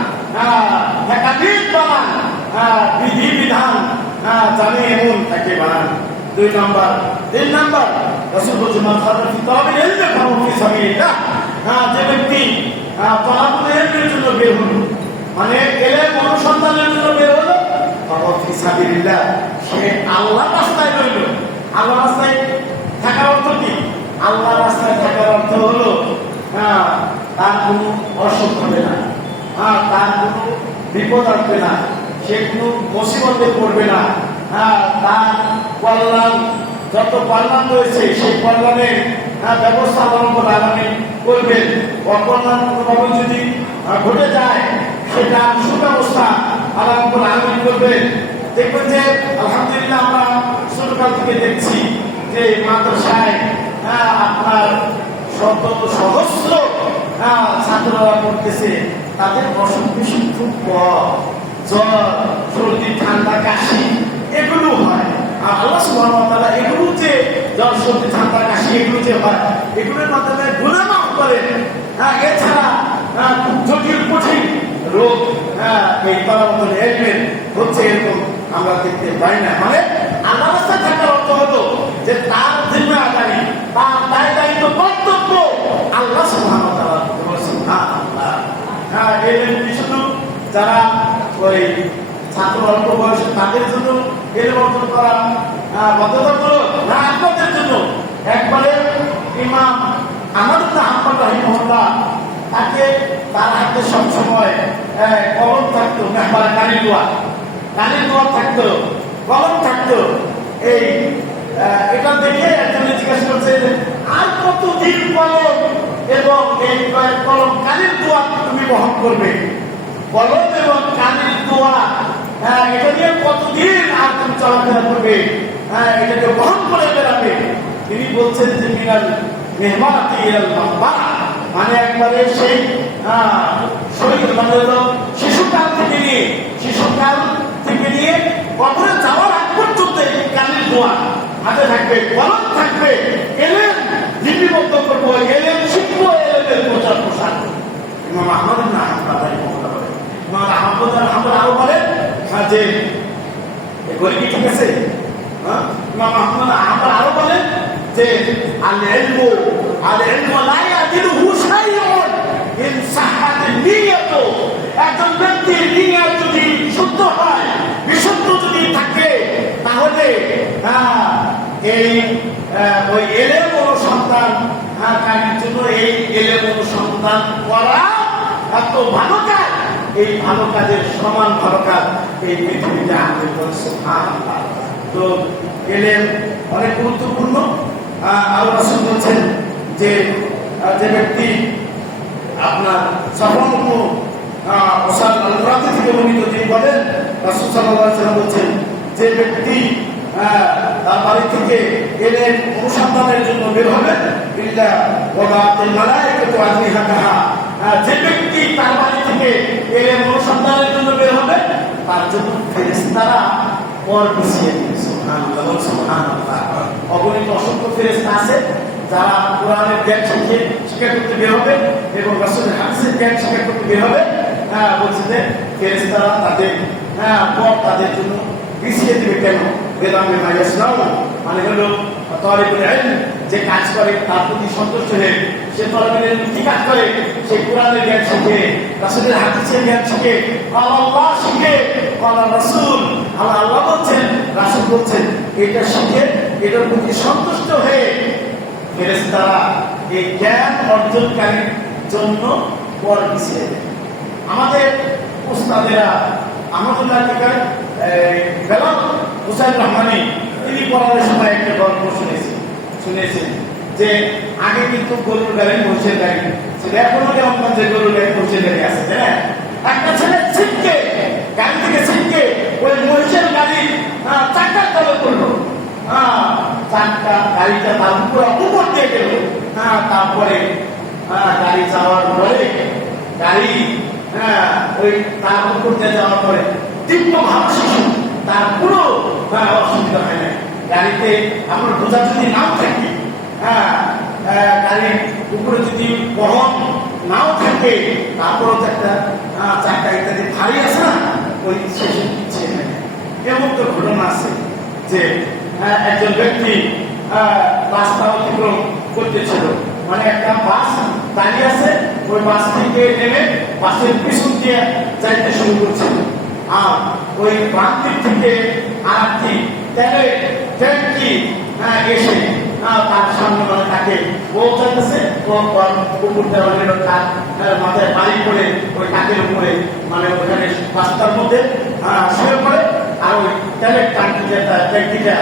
একাধিক বানান, বিধি বিধান জানে এমন তাকে বানান। 2 নাম্বার। 3 নাম্বার রাসূল বলেছেন মান খারাজা ফি তালাবিল ইলমি ফাহুয়া ফি সাবিলিল্লাহ। যে ব্যক্তি তালাবুল ইলমের জন্য বের হলো, মানে ইলম অনুসন্ধানের জন্য বের হলো, ফাহুয়া ফি সাবিলিল্লাহ, সে আল্লাহর রাস্তায় রইল। আল্লাহর রাস্তায় থাকার অর্থ কি? আল্লাহর রাস্তায় থাকার অর্থ হলো তার কোনো অসুখ হবে না, তার কোনো বিপদ আসবে না, সে কোনো মুসিবতে পড়বে না, তার কল্যাণ, যত কল্যাণ রয়েছে সেই কল্যাণের ব্যবস্থা অবলম্বন আগামী করবেন। অকল্যাণ কোনোভাবে যদি ঘটে যায় সেটা সুব্যবস্থা অবলম্বন আগামী করবেন। দেখবেন যে আলহামদুলিল্লাহ আমরা ছোটকাল থেকে দেখছি যে মাদ্রাসায় আপনার শত সহস্র ছাত্ররা পড়তেছে, তাদের অসুখ বিসুখ খুব কম, জ্বর সর্দি ঠান্ডা কাশি এগুলো হয়। আল্লাহ সুবহানাহু ওয়া তাআলা এগুলো যে জ্বর সর্দি ঠান্ডা কাশি এগুলো যে হয় এগুলোর মাধ্যমে গুনাহ মাফ করেন। এছাড়া খুব জটিল কঠিন রোগ এই তালাবুল ইলমের হচ্ছে এরকম আমরা দেখতে পাই না। মানে আল্লাহ রাস্তায় থাকার অর্থ হলো যে তার জিম্মাদারি, তার দায়িত্ব কর্তব্য আল্লাহ সুবহানাহু ওয়া তাআলা সুবহানাল্লাহ। এই শুধু যারা ওই ছাত্র অল্প বয়সে তাদের জন্য এলম অর্জন করা বাধ্যতামূলক না, আপনাদের জন্য। একবারে ইমাম আমাদের আহমদ রাহিমাহুল্লাহ, তাকে তার হাতে সবসময় কলম থাকতো, কালির দোয়া থাকতো, কলম থাকতো। এই এটা দেখে একজন জিজ্ঞাসা করছে আর কতদিন কলম এবং এই কলম কালির দোয়া তুমি বহন করবে? কলম এবং কালির দোয়া এটা নিয়ে কতদিন আর তুমি চলাফেরা করবে, এটাকে বহন করে বেড়াবে? তিনি বলছেন যে মিনাল মেহমাতি ইলাল মাকবারা, মানে একবারে সেই মানে শিশুকাল থেকে নিয়ে কবরে যাওয়ার আগ পর্যন্ত এই কালির দোয়া হাতে থাকবে, কলম থাকবে, এলেম লিপিবদ্ধ করবো, এলেম শিখবো, এলেমের প্রচার প্রসার। ইমাম আহমদ ইবনে হাম্বল রাহিমাহুল্লাহ বলেন, ইমাম আহমদ আরো বলেন যে এগুলি কি ঠিক আছে? ইমাম আহমদ আরো বলেন যে আল ইলমু লা ইয়াদিলুহু শাইউন ইন সাহাত নিয়ত। একজন ব্যক্তির নিয়ত যদি শুদ্ধ হয়, বিশুদ্ধ যদি থাকে, তাহলে এই ওই এলেম অনুসন্ধান কাজের জন্য এই এলেম অনুসন্ধান করা এত ভালো কাজ, এই ভালো কাজের সমান ভালো কাজ এই পৃথিবীতে আমাদের করছে। তো এলেম অনেক গুরুত্বপূর্ণ। আল্লাহ রাসূল বলছেন যে যে ব্যক্তি আপনার সাফামুল ওসাল আল-রাদি থেকে বর্ণিত, তিনি বলেন রাসূল সাল্লাল্লাহু আলাইহি ওয়াসাল্লাম বলছেন যে ব্যক্তি তার বাড়ি থেকে এলেম অনুসন্ধানের জন্য বের হবে, ইল্লা ওয়াদাআতিল মালায়েকাতু আজনিহাতাহা, যে ব্যক্তি তার বাড়ি থেকে এলেম অনুসন্ধানের জন্য বের হবে তার জন্য ফেরেশতারা পর বিছিয়ে দিবে। সুবহানাল্লাহ, সুবহানাল্লাহ। অগণিত অসংখ্য ফেরেশতা আছে যারা কোরআনের জ্ঞান শিক্ষা করতে বের হবে এবং রাসূলের হাদিসের জ্ঞান শিক্ষা করতে বের হবে। বলছে যে ফেরেশতারা তাদের পর তাদের জন্য বিছিয়ে দিবে। কেন? বেদামে মাইয়াসনাউ, মানে হলো তালিবুল ইলম যে কাজ করে তার প্রতি সন্তুষ্ট হয়ে সে তালিবুল ইলম কি কাজ করে? সে কোরআনের জ্ঞান শিখে, রাসূলের হাদিসের জ্ঞান শিখে, আল্লাহ শিখে, আল্লাহ রাসূল, আল্লাহ বলছেন, রাসূল বলছেন, এটা শিখে এটার প্রতি সন্তুষ্ট হয়ে ফেরেশতারা এই জ্ঞান অর্জনকারীর জন্য পর বিছিয়ে দেয়। আমাদের উস্তাদেরা আমাদের বেলাল হুসাইন রহমানী, তিনি পড়ানোর সময় একটা গল্প শুনেছেন যে আগে কিন্তু গরুর গাড়ি মহিষের গাড়ি ছিল, এখনো গ্রামগঞ্জে গরুর গাড়ি মহিষের গাড়ি আছে। হ্যাঁ, একটা ছেলে ছিটকে গাড়ি থেকে ছিটকে ওই মহিষের গাড়ি চাকার তলে করলো, চাকা গাড়িটা তার উপর দিয়ে গেল। তারপরে গাড়ি যাওয়ার পরে গাড়ি ওই তার উপর দিয়ে যাওয়ার পরে তীব্র ভাব শিশু, তার কোনো অসুবিধা হয় না। গাড়িতে আপনার বোঝা যদি নাও থাকে, গাড়ির উপরে যদি বহন নাও থাকে, তারপরেও তো একটা চাকা ইত্যাদি ভারী আছে না, ওই শেষে পিছিয়ে নেয়। এমন তো ঘটনা আছে যে একজন ব্যক্তি রাস্তা অতিক্রম করতেছিল, মানে একটা বাস দাঁড়িয়ে আছে, ওই বাস থেকে নেমে বাসের পিছন দিয়ে যাইতে শুরু করছিল। আর ওই প্রান্তিক থেকে আরেকটি তেলের ট্যাঙ্কি এসে তার সামনে মানে তাকে পৌঁছাতেছে, উপর দেওয়ালের তার মাথায় বাড়ি করে ওই টাকের উপরে মানে ওখানে রাস্তার মধ্যে শুয়ে পড়ে। আর ওই তেলের ট্যাঙ্কিটা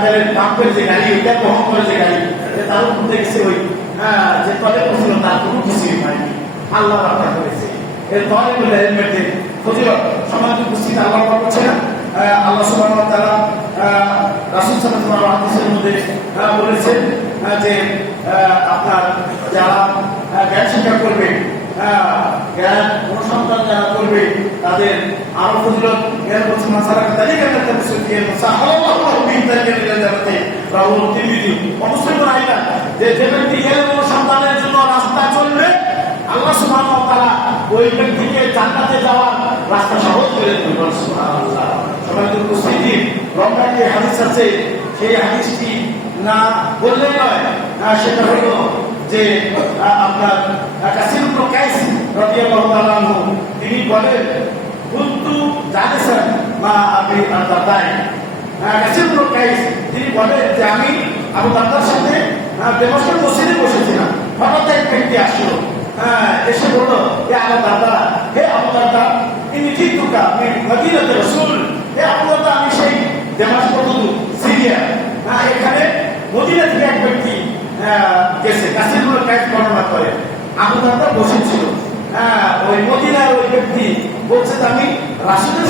তেলের পাম্পের যে গাড়ি, ওইটা বহন করে যে গাড়ি, তার উপর দেখছে ওই যে তলে পড়ছিল তার কোনো কিছুই হয়নি, আল্লাহ রক্ষা করেছে। এর তলে বলে হেলমেটের ফজিলত সমাজ উপস্থিত আল্লাহ করছে না। আল্লাহ সুবহানাহু ওয়া তাআলা রাসূল সাল্লাল্লাহু আলাইহি ওয়াসাল্লামের মধ্যে বলেছেন যে আপনার যারা জ্ঞান শিক্ষা করবে, জ্ঞান অনুসন্ধান যারা করবে তাদের আরো ফজিলত জ্ঞান বলছেন মাসালাকা তালিকা করতে মুসলিম সাহাবাল্লাহু বিহি তালিকা জানাতে রাহুল তিরমিজি মুসলিম আইলা যে ব্যক্তি জ্ঞান অনুসন্ধানের জন্য রাস্তা চলবে, আল্লাহ সুবহানাহু ওয়া তাআলা ওই ব্যক্তিকে জান্নাতে যাওয়ার রাস্তা সহজ করে দিবেন। সুবহানাল্লাহ। সবাই তো উপস্থিতি রমজান যে হাদিস আছে সেই হাদিসটি না বললেই নয়, সেটা হলো যে আপনার কাসির ইবনে কাইস রাদিয়াল্লাহু তাআলা আনহু তিনি বলেন কুনতু জালিসান মা আবি আল-দারদাই। কাসির ইবনে কাইস তিনি বলেন যে আমি আবু দারদার সাথে দেমাশকের মসজিদে বসেছিলাম, হঠাৎ এক ব্যক্তি আসলো, এসে বললো হে আবু দারদা, হে আবু দারদা ইনি জিতুকা মিন মদিনাতে রাসূল, হে আবু দারদা আমি সেই দেমাশক সিরিয়া, এখানে মদিনা থেকে এক ব্যক্তি গেছে। কাসির ইবনে কাইস বর্ণনা করে আবু দারদা বসেছিল, ওই মদিনার ওই ব্যক্তি বলছে আমি রাসূলের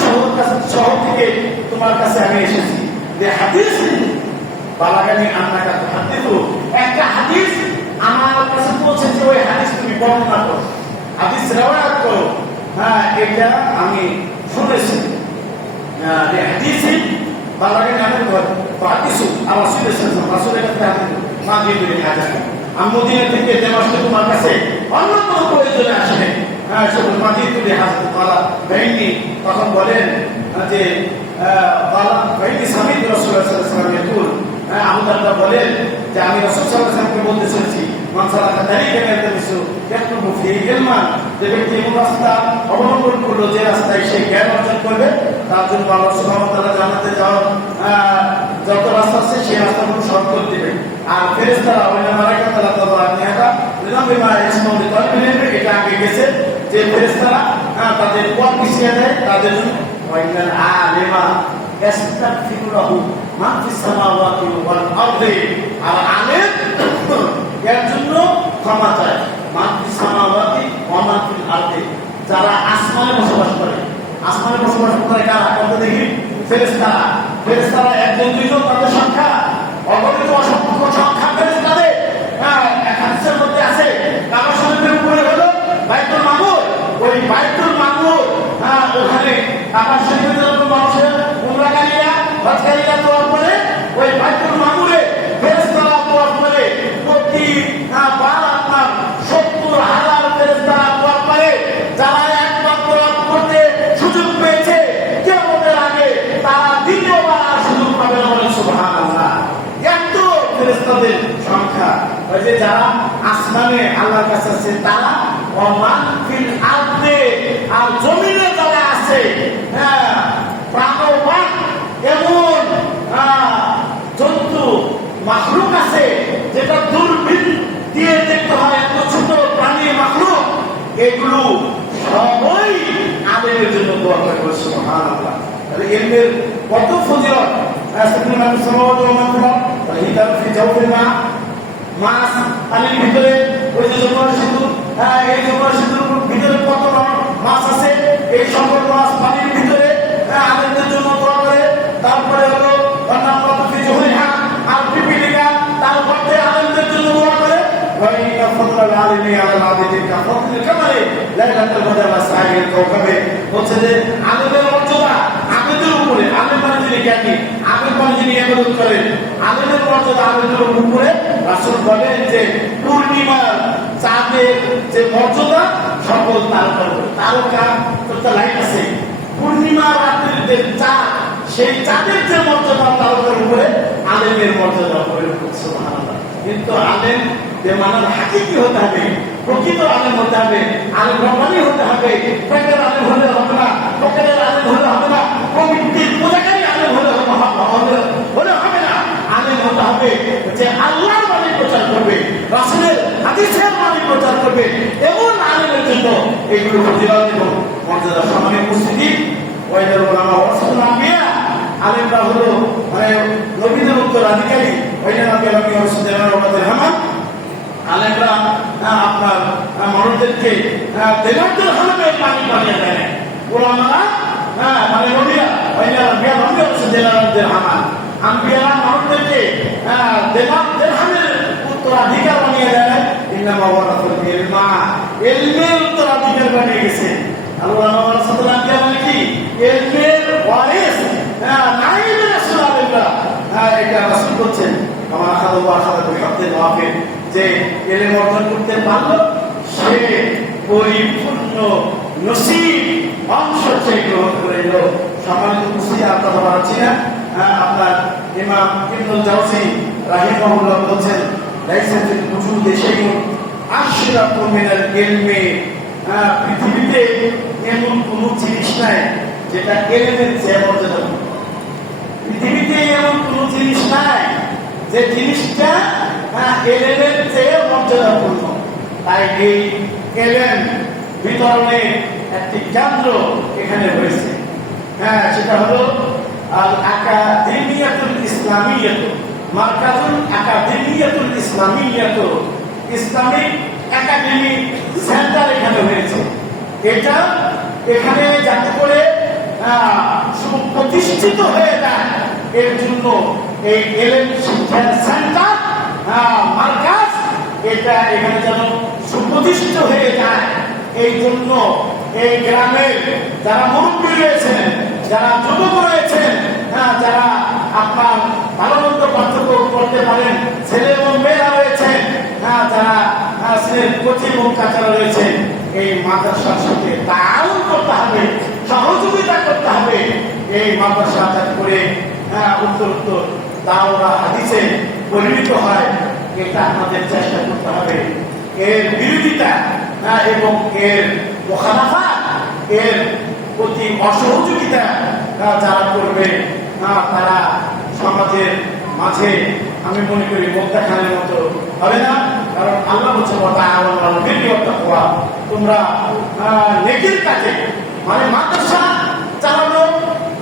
শহর থেকে তোমার কাছে আমি এসেছি, যে হাদিস বালাগানি আন্নাকা তুহাদ্দিসু, একটা হাদিস আমার কাছে পৌঁছেছে, ওই হাদিস তুমি বর্ণনা করো, হাদিস রিওয়ায়াত করো। এটা আমি শুনেছি, যে হাদিস বালাগানি আন্নাকা তুহাদ্দিসু আর রাসূলের কাছে আমি মা দিয়ে দিলে হাদিস আমি মদিনা থেকে দেমাশকে তোমার কাছে অন্য কোনো প্রয়োজনে আসেনি। তখন বলেন যে আবু দারদা বলেন যে আমি রাসূল সাল্লাল্লাহু আলাইহি ওয়াসাল্লামকে বলতে শুনেছি যে ব্যক্তি এমন রাস্তা অবলম্বন করলো যে রাস্তায় সে জ্ঞান অর্জন করবে তার জন্য আল্লাহ সুবহানাহু ওয়া তাআলা জান্নাতে যাওয়ার যত রাস্তা আছে সেই রাস্তাগুলো সহজ করে দিবে। আর ফেরেশতারা এটা আগে গেছে যে ফেরেশতারা তাদের পথ পিছিয়ে দেয়, তাদের জন্য আর আলেম এর জন্য ক্ষমা চায়, যারা আসমানে বসবাস করে, আসমানে বসবাস করে কারা কত দেখি ফেরেশতারা, ফেরেশতারা একজন দুইজন তাদের সংখ্যা অগণিত অসংখ্য সংখ্যা ফেরেশতাদের। হাদিসের মধ্যে আছে কাবা শরীফের উপরে হলো বাইতুল মামুর, ওই বাইতুল মামুর ওখানে কাবা শরীফের জন্য মানুষের উমরাকারীরা হজকারীরা দোয়া করে, ওই বাইতুল মামুরে ফেরেশতারা দোয়া করে, প্রতিবার আপনার ৭০,০০০ ফেরেশতারা দোয়া করে। যারা একবার দোয়া করতে সুযোগ পেয়েছে কিয়ামতের আগে তারা দ্বিতীয়বার সুযোগ পাবে না, বলেন সুবহানাল্লাহ। এত ফেরেশতাদের সংখ্যা, ওই যে যারা আসমানে আল্লাহর কাছে আছে তারা ওমান ফিল আরদে, আর জমিনে যারা আছে প্রাণবান এমন জন্তু মাখলুক আছে যেটা দূরবীন দিয়ে দেখতে হয়, এত ছোট প্রাণী মাখলুক, এগুলো সবই আলেমের জন্য দোয়া করে। সুবহানাল্লাহ। তাহলে এর কত ফজিলত, মাছ পানির ভিতরে, ওই যে যমুনা সেতু, এই যমুনা সেতুর ভিতরে কত মাছ আছে, এই সকল মাছ পানির ভিতরে আলেমদের জন্য দোয়া করে। তারপরে হলো আর পিপিলিকা, তারপরে আলেমদের জন্য দোয়া করে। হচ্ছে যে আলেমের মর্যাদা আলেমের উপরে, আলেম মানে যিনি জ্ঞানী, আলেম মানে যিনি ইবাদত করেন, আলেমের মর্যাদা আলেমের উপরে। রাসূল বলেন যে পূর্ণিমার চাঁদের যে মর্যাদা সকল তারকা, তারকা তো লাইট আছে, পূর্ণিমা রাত্রির যে চাঁদ সেই চাঁদের যে মর্যাদা তারকার উপরে আলেমের মর্যাদা সুবহানাল্লাহ। কিন্তু আলেম যে মানার হাকিকি হতে হবে, প্রকৃত আলেম হতে হবে, আলেম রব্বানি হতে হবে, ফেকের আলেম হলে হবে না, ফকেরের আলেম হলে হবে না, প্রবৃত্তির পূজাকারী আলেম হলে হবে না। আলেম হতে হবে যে আল্লাহর বাণী প্রচার করবে, রাসূলের হাদিসের বাণী প্রচার করবে, এমন আলেমের জন্য এইগুলো ফজিলত এবং মর্যাদা সম্মানের উপস্থিতি। ওয়াইদাল উলামা ওয়ারাসাতুল আম্বিয়া, আলেমরা হলো মানে নবীদের উত্তরাধিকারী। ওয়াইদাল আম্বিয়া ওয়ারাসাতুল হামান, আলেমরা আপনার মানুষদেরকে দেনারদের হালামের পানি পানিয়ে দেয়। উলামারা মানে নবীরা ওয়াইদাল আম্বিয়া ওয়ারাসাতুল হামান, আম্বিয়ারা মানুষদেরকে দেনারদের হামের উত্তরাধিকার বানিয়ে দেয়। ইন্নামা ওয়ারাসাতুল ইলমা, ইলমের উত্তরাধিকার বানিয়ে গেছে। আল্লাহ ওয়ারাসাতুল আম্বিয়া মানে কি? ইলমের ওয়ারিস, নাইবে রাসূল আল্লাহ। এটা রাসূল বলছেন আমার আখাদু ওয়া আখাদু বিহাদ্দিন ওয়াফির, যে ইলম অর্জন করতে পারলো সে পরিপূর্ণ নসিব অংশ সে গ্রহণ করে নিল। সম্মানিত উপস্থিতি, আর কথা বাড়াচ্ছি না। আপনার ইমাম ইবনুল জাওজি রাহিমাহুল্লাহ বলছেন লাইসা ফিল উজুদি শাইউন আশরাফু মিনাল ইলমি, পৃথিবীতে এমন কোন জিনিস নাই যেটা ইলমের চেয়ে মর্যাদাপূর্ণ। পৃথিবীতে এমন কোন জিনিস নাই যে জিনিসটা ইলমের চেয়ে মর্যাদাপূর্ণ। তাই এই ইলম বিতরণের একটি কেন্দ্র এখানে রয়েছে। সেটা হলো আল আকাদেমিয়াতুল ইসলামিয়াত, মারকাজুল আকাদেমিয়াতুল ইসলামিয়াত, ইসলামিক একাডেমি সেন্টার এখানে হয়েছে। এটা এখানে যাতে করে সুপ্রতিষ্ঠিত হয়ে যায়, এর জন্য এই ইলম শিক্ষার সেন্টার মারকাজ এটা এখানে যেন সুপ্রতিষ্ঠিত হয়ে যায়, এই জন্য এই গ্রামের যারা মুরব্বী রয়েছেন, যারা যুবক রয়েছেন, যারা আপনার ভালো মন্দ পার্থক্য করতে পারেন, ছেলে এবং মেয়েরা রয়েছেন, যারা কোচিং এবং কাচারা রয়েছেন, এই মাদ্রাসার সাথে তাআউন করতে হবে, সহযোগিতা করতে হবে। এই মাদ্রাসা যাতে করে উত্তর দাওরা হাদিসে পরিণত হয়, এটা আমাদের চেষ্টা করতে হবে। এর বিরোধিতা এবং এর মুখালাফাত, এর প্রতি অসহযোগিতা যারা করবে তারা সমাজের মাঝে আমি মনে করি মুক্তা খানের মতো হবে না। কারণ আল্লাহ বলছে তোমরা নেকির কাজে, মানে মাদ্রাসা চালানো,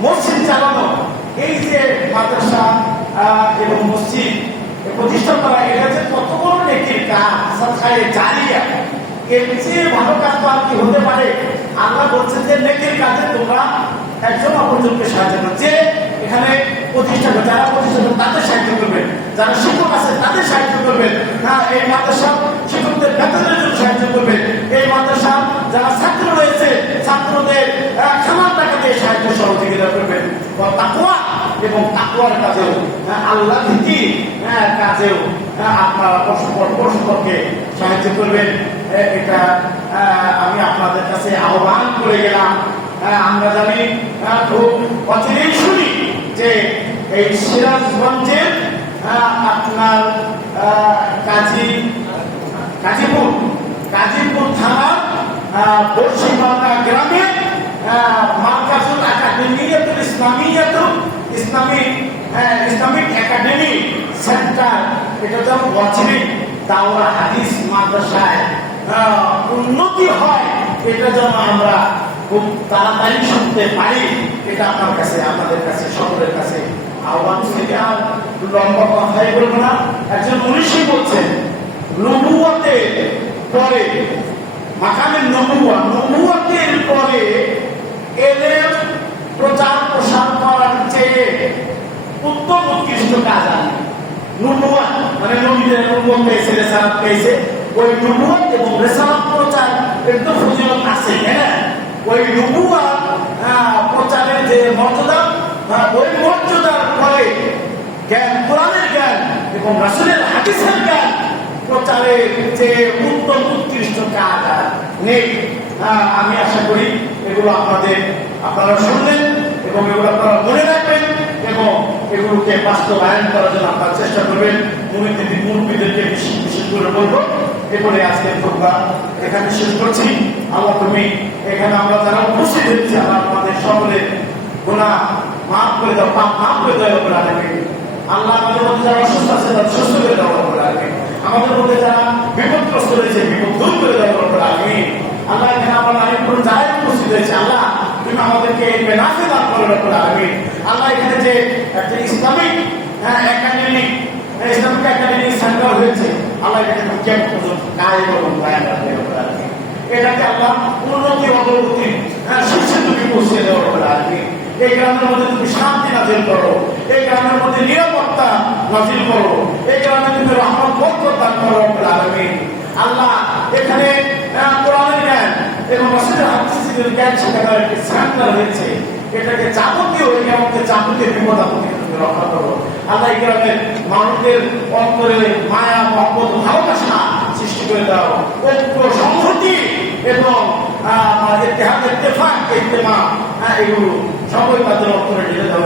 মসজিদ চালানো, এই যে মাদ্রাসা এবং মসজিদ প্রতিষ্ঠা করা, এটা যে কত বড় নেকির কাজ, সরকারে জারিয়া, এর চেয়ে ভালো কাজ তো আর কি হতে পারে। আল্লাহ বলছে যে নেকির কাজে তোমরা একজন অপরজনকে সাহায্য করো। যে এখানে প্রতিষ্ঠা করে, যারা প্রতিষ্ঠা করে তাদের সাহায্য করবেন, যারা শিক্ষক আছে তাদের সাহায্য করবেন, এই মাদ্রাসা শিক্ষকদের বেতনের জন্য সাহায্য করবেন, এই মাদ্রাসা যারা ছাত্র রয়েছে ছাত্রদের খামার টাকা দিয়ে সাহায্য সহযোগিতা করবেন। তাকওয়া এবং তাকওয়ার কাজেও, আল্লাহ ভীতি কাজেও আপনারা পরস্পরকে সাহায্য করবেন। এটা আমি আপনাদের কাছে আহ্বান করে গেলাম। আমরা জানি খুব অচিরেই শুনি যে এই সিরাজগঞ্জের আপনার গাজীপুর থানার বর্ষিবাংলা গ্রামে মারকাজুল আকাদেমিয়াতুল ইসলামিক একাডেমি সেন্টার, এটা যেন অচিরেই দাওরা হাদিস মাদ্রাসায় উন্নতি হয়, এটা যেন আমরা খুব তাড়াতাড়ি শুনতে পারি। এটা আপনার কাছে, আমাদের কাছে, সকলের কাছে আহ্বান। থেকে আর লম্বা কথাই বলবো না। একজন মনীষী বলছেন নবুয়তের পরে, মাকামে নবুয়তের পরে ইলম প্রচার প্রসার করার চেয়ে উত্তম উৎকৃষ্ট কাজ আছে। নবুয়ত মানে নবীদের নবুয়ত পেয়েছে, রিসালাত পেয়েছে, ওই নবুয়ত এবং রিসালাত প্রচার এর তো ফজিলত আছে, হ্যাঁ। ওই নবুয়ত প্রচারের যে মর্যাদা, ওই মর্যাদার পরে জ্ঞান, কোরআনের জ্ঞান এবং রাসূলের হাদিসের জ্ঞান প্রচারের যে উত্তম উৎকৃষ্ট কাজ নেই। আমি আশা করি এগুলো আপনারা শুনলেন এবং এগুলো আপনারা মনে রাখবেন। এগুলোকে বাস্তবায়ন করার জন্য আপনারা চেষ্টা করবেন। মুরব্বীদেরকে বিশেষ করে বলবো। এরপরে আজকে খুতবা এখানে শেষ করছি। আল্লাহ তুমি এখানে আমরা যারা উপস্থিত হয়েছি, আল্লাহ আমাদের সকলের গুনাহ মাফ করে দাও, পাপ মাফ করে দাও রব্বুল আলামিন। আল্লাহ আমাদের মধ্যে যারা অসুস্থ আছে তাদের সুস্থ করে দাও রব্বুল আলামিন। আমাদের মধ্যে যারা বিপদগ্রস্ত রয়েছে বিপদ দূর করে দাও রব্বুল আলামিন। আল্লাহ এখানে আমরা নারীপুর যারাই উপস্থিত হয়েছে, আল্লাহ তুমি আমাদেরকে এই বেনাফে দান করো রব্বুল আলামিন। আল্লাহ এখানে যে একটা ইসলামিক একাডেমিক সেন্টার হয়েছে, আল্লাহ এখানে কেমন পর্যন্ত কাজ এবং এটাকে আল্লাহ উন্নতি অগ্রগতি শীর্ষে তুমি পৌঁছে দেওয়া রব্বুল আলামিন। এই গ্রামের মধ্যে তুমি শান্তি নাজিল করো, এই গ্রামের মধ্যে নিরাপত্তা নাজিল করো, এই গ্রামে তুমি রহমত বরকত দান করো রব্বুল আলামিন। আল্লাহ এখানে কোরআনের জ্ঞান এবং রাসূলের হাদিসের জ্ঞান শেখানোর একটি সেন্টার হয়েছে। এটাকে যাবতীয় এই গ্রামকে যাবতীয় বিপদ আপদ থেকে তুমি রক্ষা করো। আল্লাহ এই গ্রামের মানুষদের অন্তরে মায়া মহব্বত ভালোবাসা সৃষ্টি করে দাও, ঐক্য সংহতি এবং ইত্তেফাক ইজতেমা এগুলো সবাই তাদের অন্তরে ঢেলে দাও।